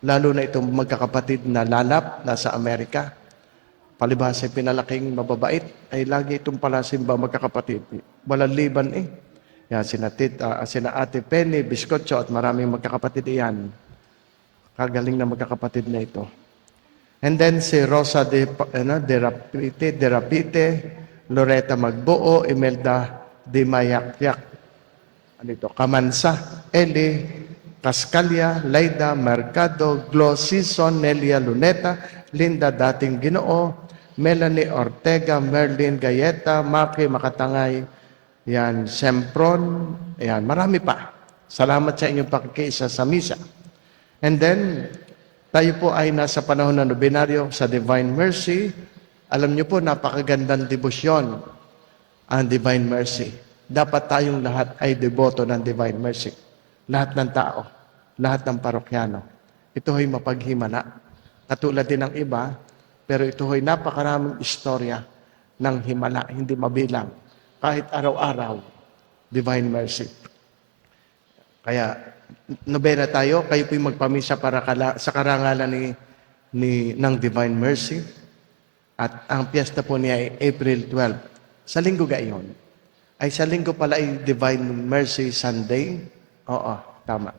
Lalo na itong magkakapatid na lalap nasa Amerika. Palibhasa pinalaking mababait, ay lagi itong palasimba magkakapatid. Walang liban eh. Yan, sina Ate Penny, Biscotcho at maraming magkakapatid iyan. Kagaling na magkakapatid na ito. And then si Rosa de Rapite, Loretta Magbuo, Imelda de Mayakyak, Kamansa, Eli, Cascalia, Laida, Mercado, Glo Sison, Nelia Luneta, Linda Dating Ginoo, Melanie Ortega, Merlin Gayeta, Maki Makatangay, yan, Sempron, yan, marami pa. Salamat sa inyong pakikiisa sa misa. And then, tayo po ay nasa panahon ng nobinaryo sa Divine Mercy. Alam niyo po, napakagandang debosyon ang Divine Mercy. Dapat tayong lahat ay deboto ng Divine Mercy. Lahat ng tao, lahat ng parokyano. Ito ay mapaghimala. Katulad din ng iba, pero ito ay napakaraming istorya ng himala, hindi mabilang. Kahit araw-araw, Divine Mercy. Kaya, nobena tayo, kayo po'y magpamisa para sa karangalan ng Divine Mercy. At ang piyesta po niya ay April 12. Sa linggo gayon. Ay sa linggo pala ay Divine Mercy Sunday. Oo, tama.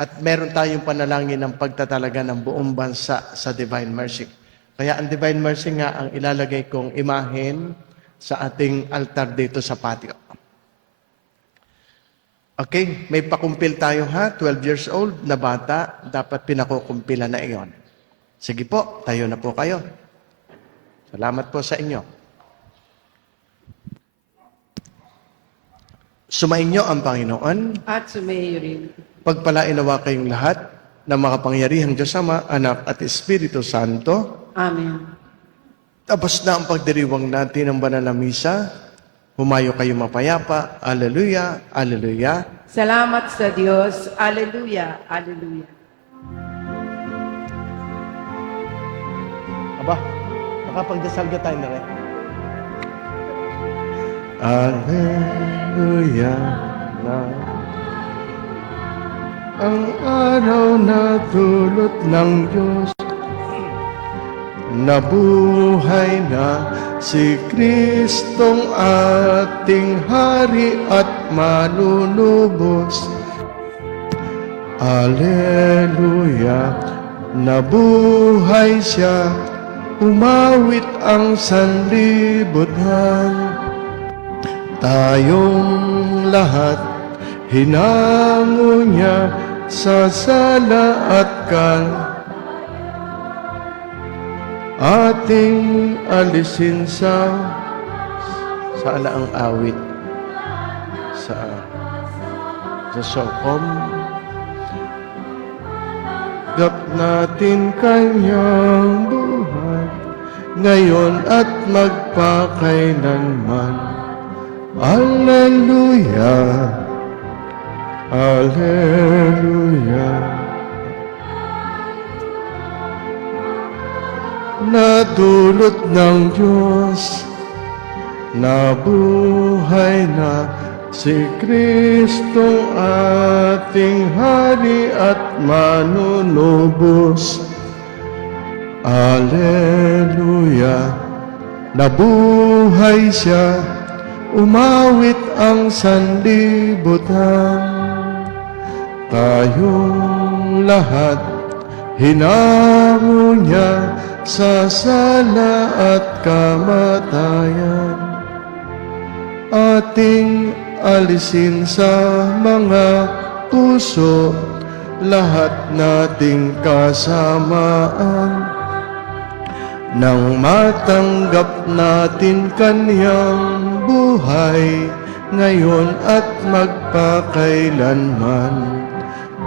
At meron tayong panalangin ng pagtatalaga ng buong bansa sa Divine Mercy. Kaya ang Divine Mercy nga ang ilalagay kong imahen sa ating altar dito sa patio. Okay, may pakumpil tayo ha, 12 years old na bata, dapat pinakukumpilan na iyon. Sige po, tayo na po kayo. Salamat po sa inyo. Sumainyo ang Panginoon. At sumayo rin. Pagpalain nawa kayong lahat ng makapangyarihang Diyos Ama, Anak at Espiritu Santo. Amen. Tapos na ang pagdiriwang natin ng banal na misa. Humayo kayo mapayapa. Alleluia, alleluia. Salamat sa Diyos. Alleluia, alleluia. Aba, makapagdasal ka tayo na rin. Alleluia na ang araw na dulot ng Diyos, nabuhay na si Kristong ating hari at manunubos. Aleluya, nabuhay siya, umawit ang sanlibutan. Tayong lahat, hinango niya sa sala at ating alisin sa saan ang awit sa Sokom. Gap natin kanyang buhay ngayon at magpakailanman. Alleluia, Alleluia. Nadulot ng Diyos, nabuhay na si Kristong ating hari at manunubos. Alleluia, nabuhay siya, umawit ang sanlibutan. Tayong lahat, hinango niya sa sala at kamatayan. Ating alisin sa mga puso lahat nating kasamaan. Nang matanggap natin kanyang buhay ngayon at magpakailanman.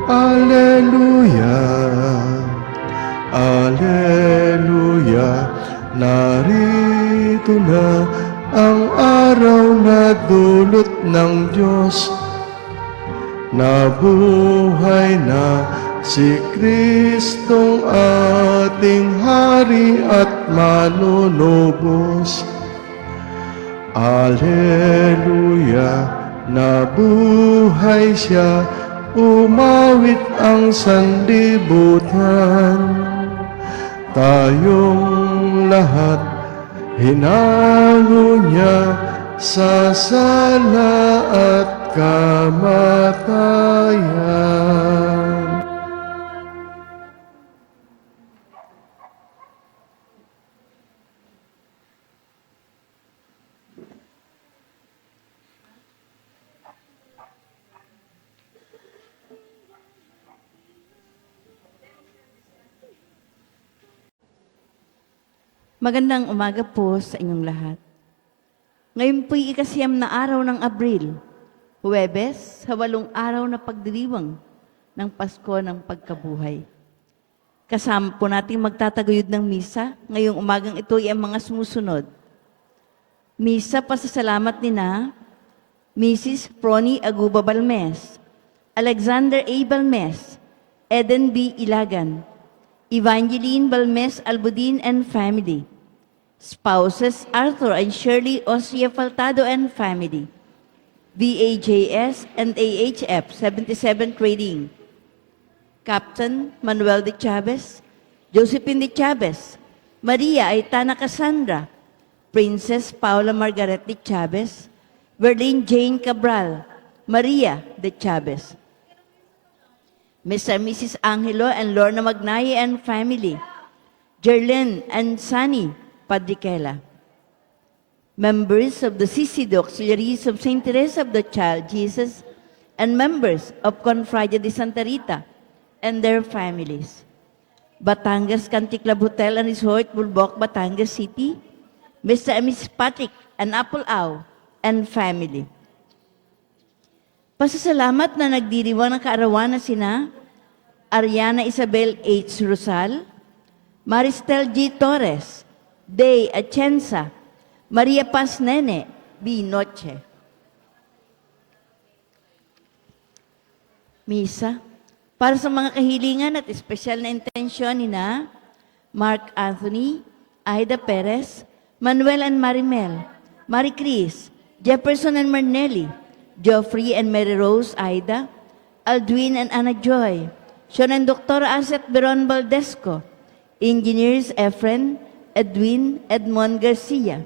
Alleluia, Alleluia, narito na ang araw na dulot ng Diyos. Nabuhay na si Kristong ating hari at manunubos. Alleluia, nabuhay siya, umawit ang sanlibutan. Tayong lahat, hinango niya sa sala at kamatayan. Magandang umaga po sa inyong lahat. Ngayon po'y ikasiyam na araw ng Abril, Huwebes, sa 8 araw na pagdiriwang ng Pasko ng Pagkabuhay. Kasama po nating magtataguyod ng misa, ngayong umagang ito ay ang mga sumusunod. Misa pasasalamat nina Mrs. Prony Aguba Balmes, Alexander A. Balmes, Eden B. Ilagan, Evangeline Balmes Albudin and family. Spouses Arthur and Shirley Osia Faltado and family. VAJS and AHF 77 Trading. Captain Manuel de Chavez, Josephine de Chavez, Maria Aitana Cassandra, Princess Paula Margaret de Chavez, Berlin Jane Cabral, Maria de Chavez. Mr. and Mrs. Angelo and Lorna Magnaye and family, Jerlyn and Sunny Padriquela. Members of the CCD Auxiliaries of St. Teresa of the Child Jesus and members of Confradia de Santa Rita and their families. Batangas Country Club Hotel and Resort, Bulbok, Batangas City, Mr. and Mrs. Patrick and Apple Au and family. Pasasalamat na nagdiriwang ng kaarawan na sina Ariana Isabel H. Rosal, Maristel G. Torres, Day Atienza, Maria Paz Nene B. Noche. Misa, para sa mga kahilingan at espesyal na intensyon ni na Mark Anthony, Aida Perez, Manuel and Marimel, Marie Cris, Jefferson and Marnelli, Geoffrey and Mary Rose Aida, Aldwin and Anna Joy, Sean and Dr. Aset Beron Valdesco, Engineers Efren, Edwin, Edmond Garcia,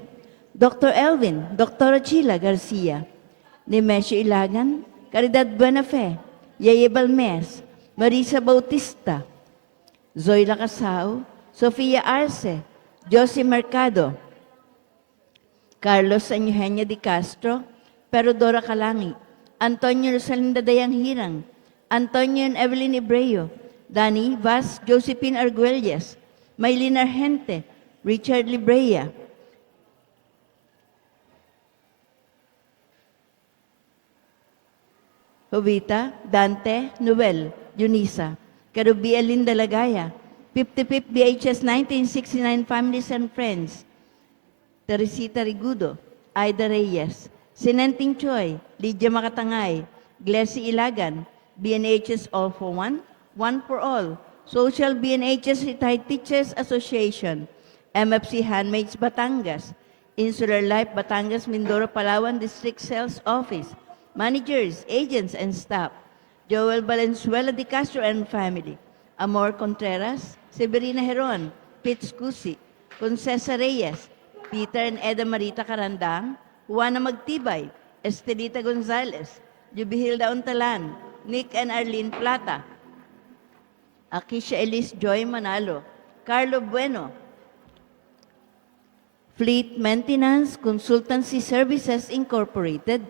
Dr. Elvin, Dr. Chila Garcia, Nemesio Ilagan, Caridad Buenafe, Yeye Balmes, Marisa Bautista, Zoila Casao, Sofia Arce, Josie Mercado, Carlos Eugenio de Castro, Perodora Calangi, Antonio Rosalinda Dayang Hirang, Antonio and Evelyn Ibreo, Dani Vaz, Josephine Arguelles, Maylin Argente, Richard Librea, Jovita, Dante, Noel, Junisa, Carubia Linda Lagaya, 55th BHS 1969 Families and Friends, Teresita Rigudo, Aida Reyes, Sinenting Choi, Lydia Makatangay, Glessy Ilagan, BNHS All for One, One for All, Social BNHS Retired Teachers Association, MFC Handmaids Batangas, Insular Life Batangas Mindoro Palawan District Sales Office, managers, agents, and staff, Joel Valenzuela de Castro and family, Amor Contreras, Severina Heron, Pitts Cusi, Concesa Reyes, Peter and Eda Marita Carandang, Juana Magtibay, Estelita Gonzalez, Jubihilda Untalan, Nick and Arlene Plata, Akisha Elise Joy Manalo, Carlo Bueno, Fleet Maintenance Consultancy Services Incorporated,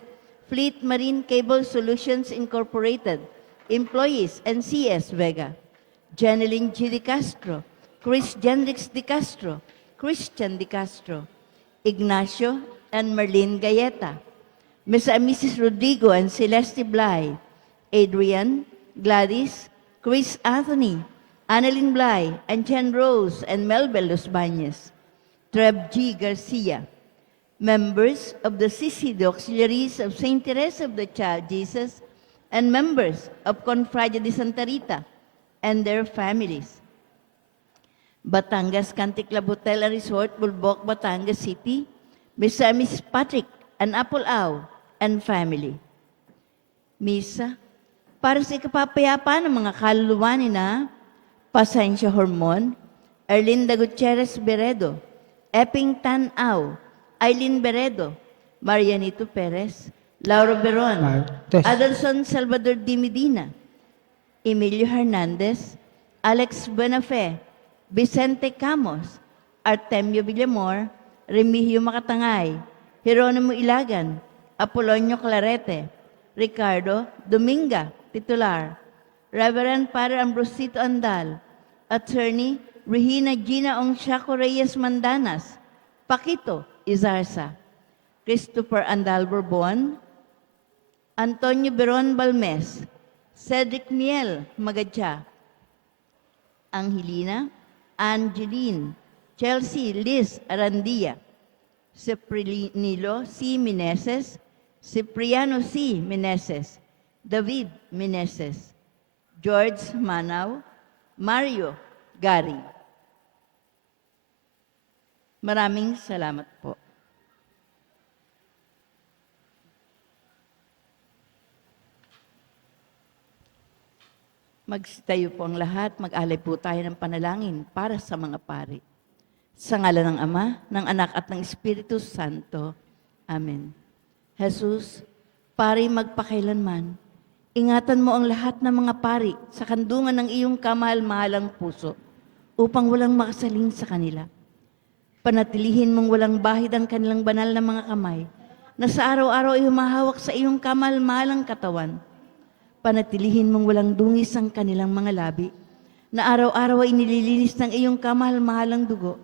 Fleet Marine Cable Solutions Incorporated, employees and CS Vega, Janeline G. De Castro, Chris Jendrix De Castro, Christian De Castro, Ignacio and Marlene Gayeta, Ms. and Mrs. Rodrigo and Celeste Bly, Adrian, Gladys, Chris Anthony, Annalyn Bly, and Chen Rose and Melbel Los Bañez, Treb G. Garcia, members of the CCD Auxiliaries of St. Teresa of the Child Jesus, and members of Confradia de Santa Rita and their families. Batangas Cantic Club Hotel and Resort, Bulbok, Batangas City, Mr. and Mrs. Patrick and Apple Au and family. Misa, para sa ikapapayapa ng mga kaluluwa ni na Pasensya Hormon, Erlinda Gutierrez Beredo, Epping Tan Au, Aileen Beredo, Marianito Perez, Laura Beron, Adelson Salvador D. Medina, Emilio Hernandez, Alex Buenafe, Vicente Camos, Artemio Villamor, Remigio Makatangay, Jeronimo Ilagan, Apolonio Clarete, Ricardo Dominga, titular, Reverend Padre Ambrosito Andal, Attorney Regina Gina Ongsiaco Reyes Mandanas, Paquito Izarza, Christopher Andal Bourbon, Antonio Beron Balmes, Cedric Miel Magadya, Angelina, Angeline, Chelsea Liz Arandia, Ciprinilo C. Meneses, Cipriano C. Meneses, David Meneses, George Manaw, Mario Gary. Maraming salamat po. Magtayo po ang lahat, mag-alay po tayo ng panalangin para sa mga pari. Sa ngalan ng Ama, ng Anak at ng Espiritu Santo. Amen. Jesus, pari magpakailanman, ingatan mo ang lahat ng mga pari sa kandungan ng iyong kamahal-mahalang puso upang walang makasaling sa kanila. Panatilihin mong walang bahid ang kanilang banal na mga kamay na sa araw-araw ay humahawak sa iyong kamahal-mahalang katawan. Panatilihin mong walang dungis ang kanilang mga labi na araw-araw ay nililinis ng iyong kamahal-mahalang dugo.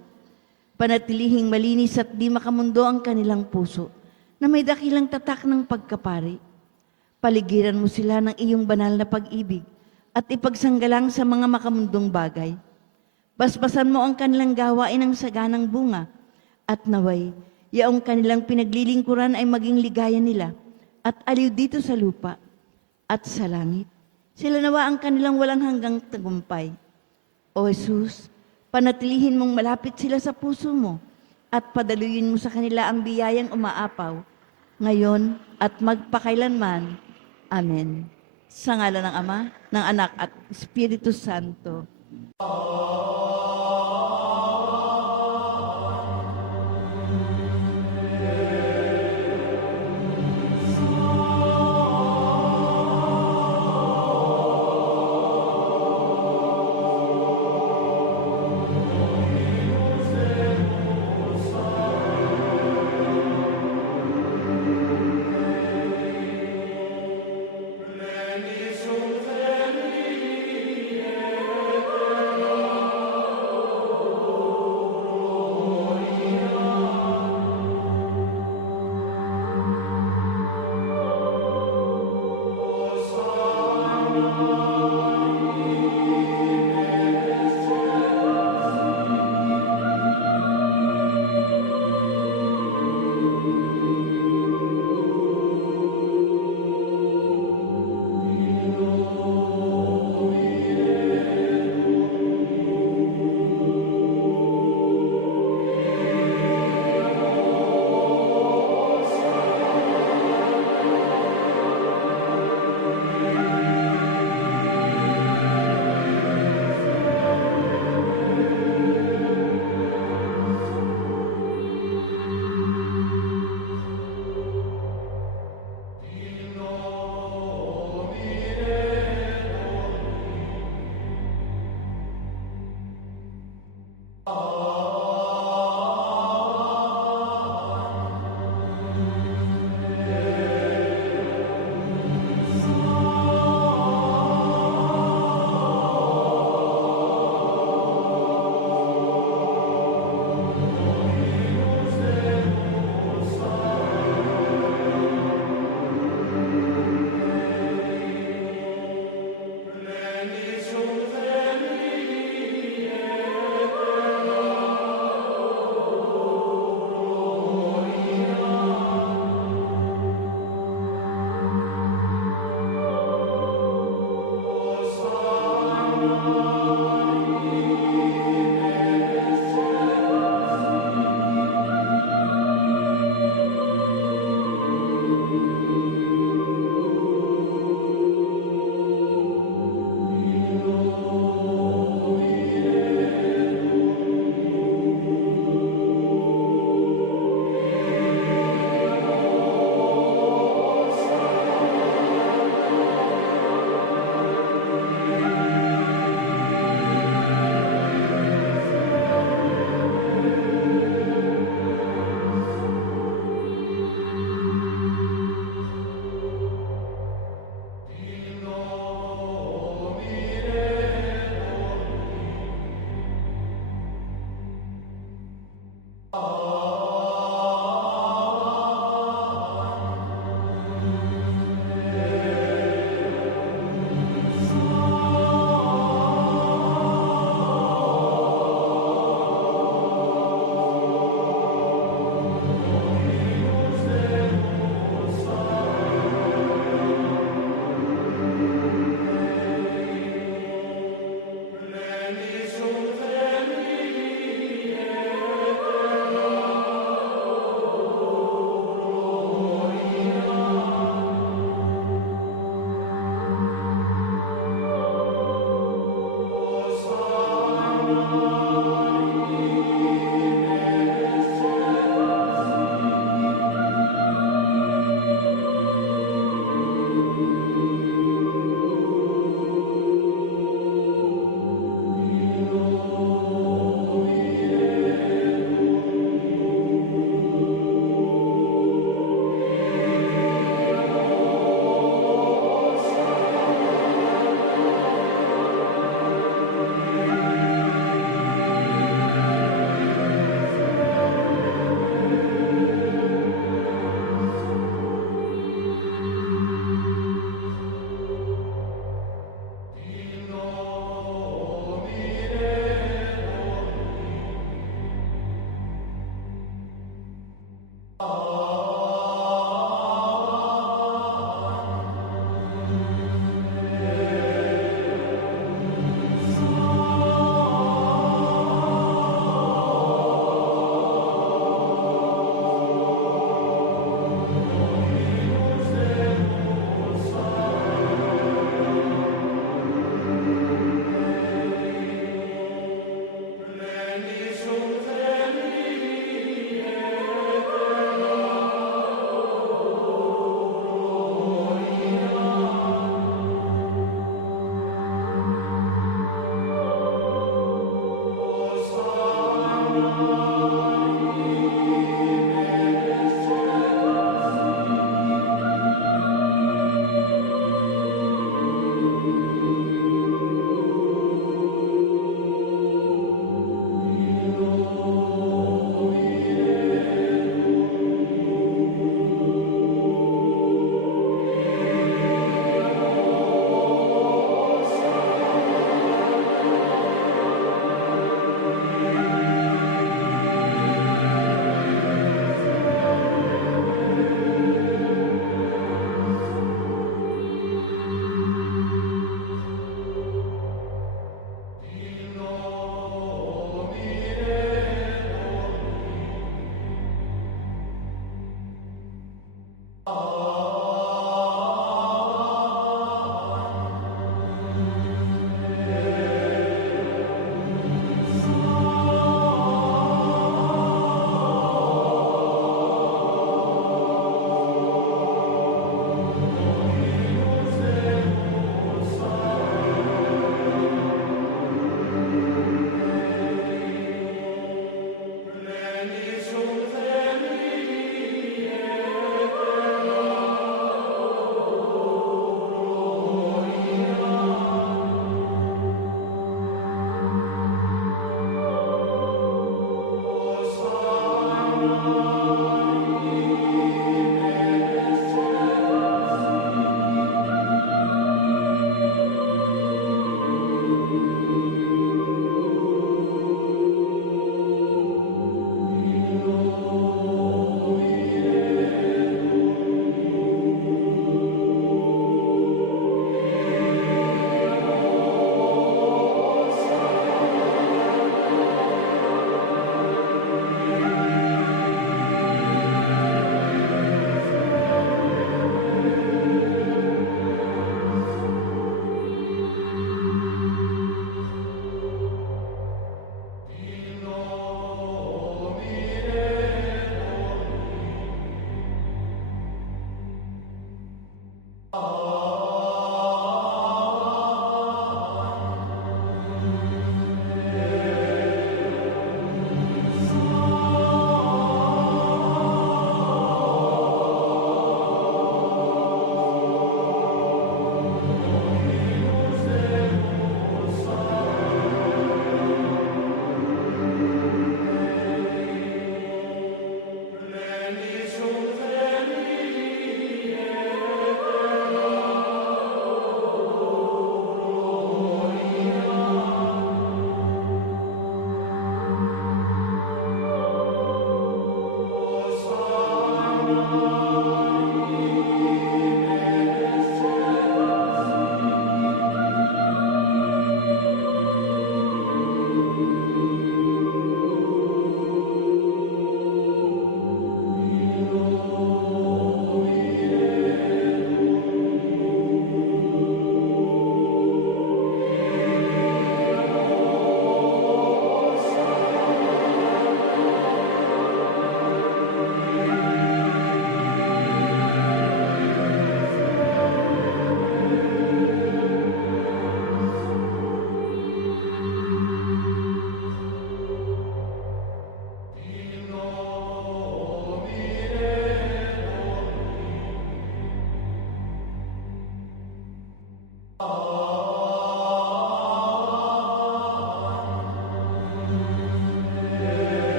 Panatilihing malinis at di makamundo ang kanilang puso na may dakilang tatak ng pagkapari. Paligiran mo sila ng iyong banal na pag-ibig at ipagsanggalang sa mga makamundong bagay. Basbasan mo ang kanilang gawain ng saganang bunga at naway, yaong kanilang pinaglilingkuran ay maging ligaya nila at aliw dito sa lupa at sa langit. Sila nawa ang kanilang walang hanggang tagumpay. O Jesus, panatilihin mong malapit sila sa puso mo at padaluyin mo sa kanila ang biyayang umaapaw, ngayon at magpakailanman. Amen. Sa ngalan ng Ama, ng Anak at Espiritu Santo.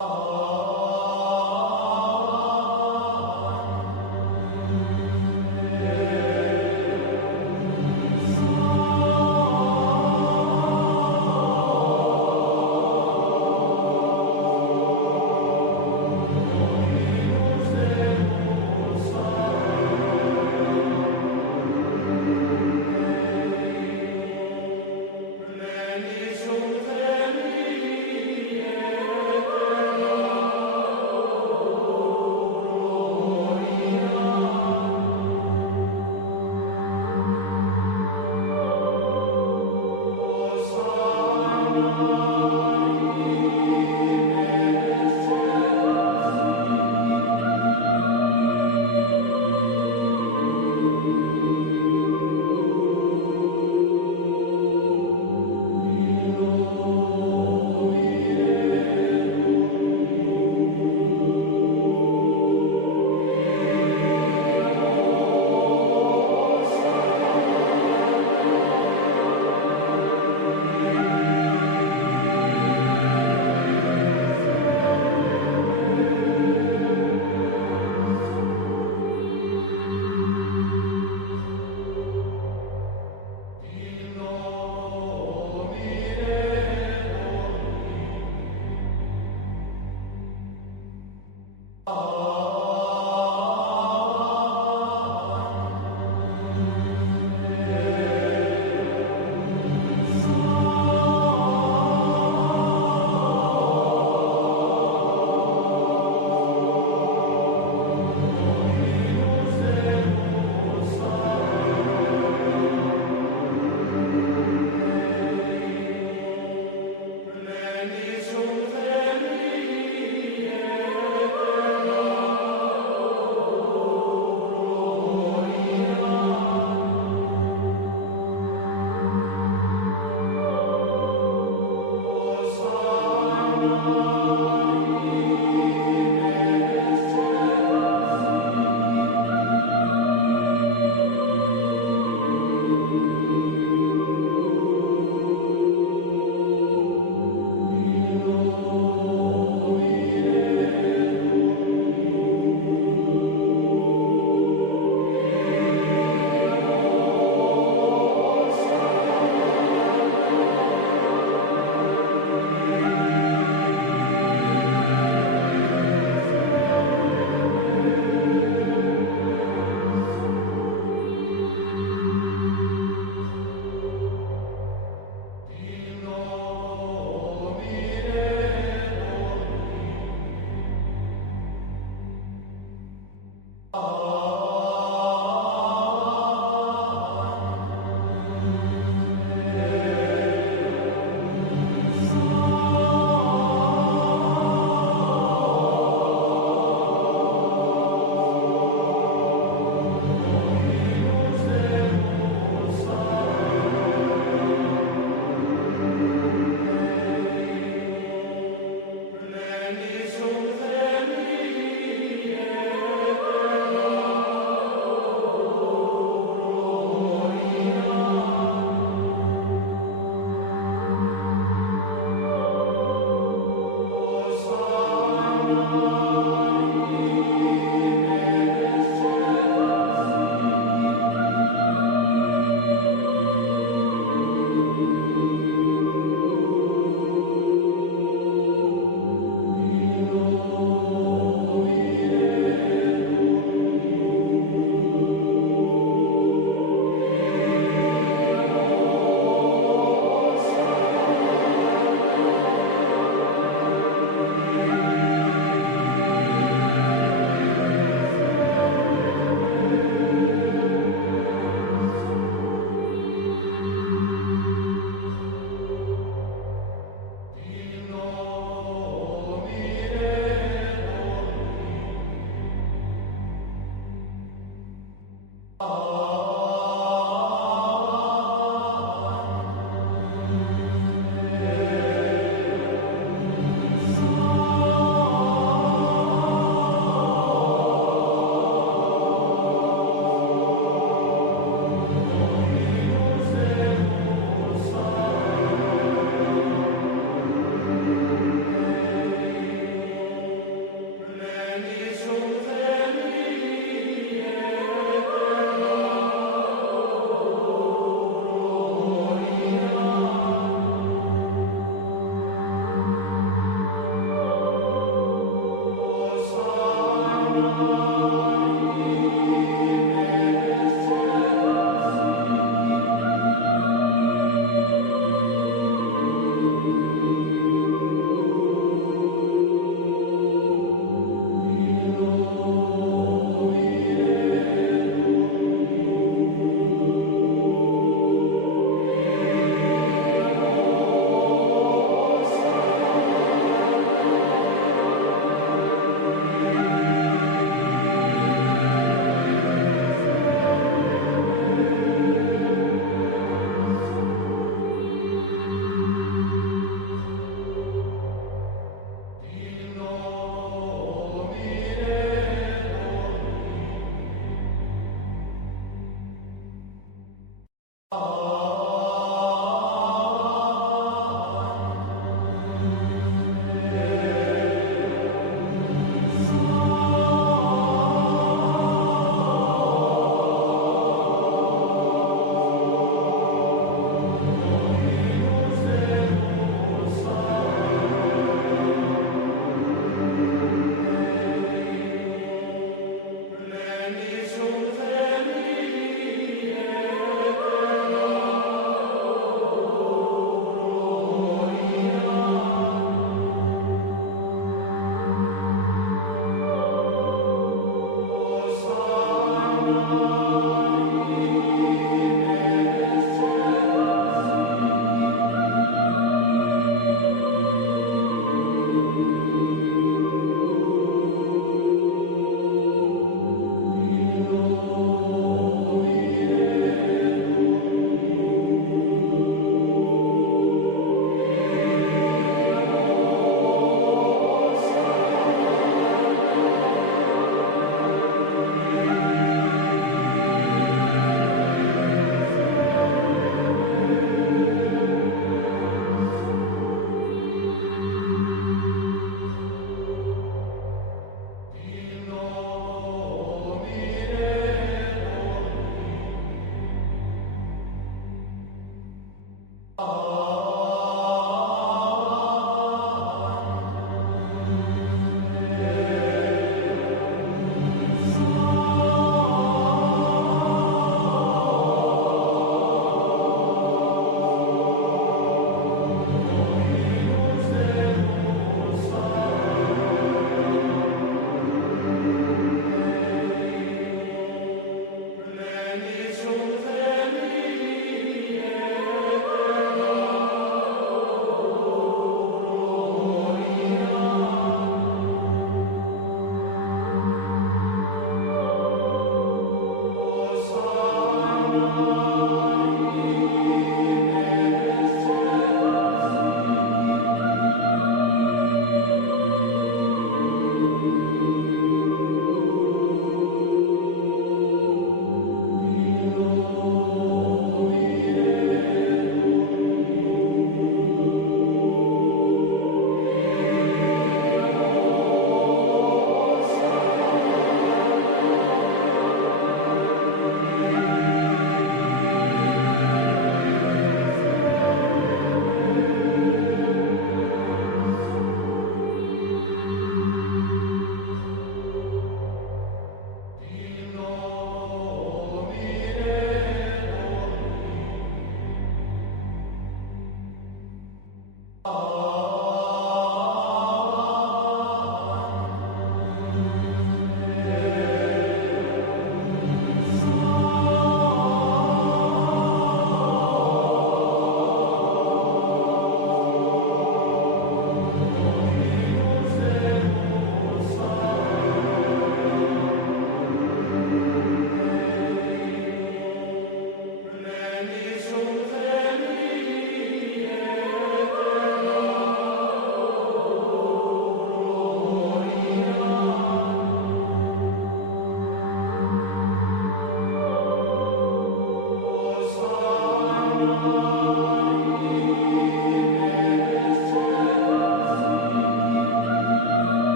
Amen.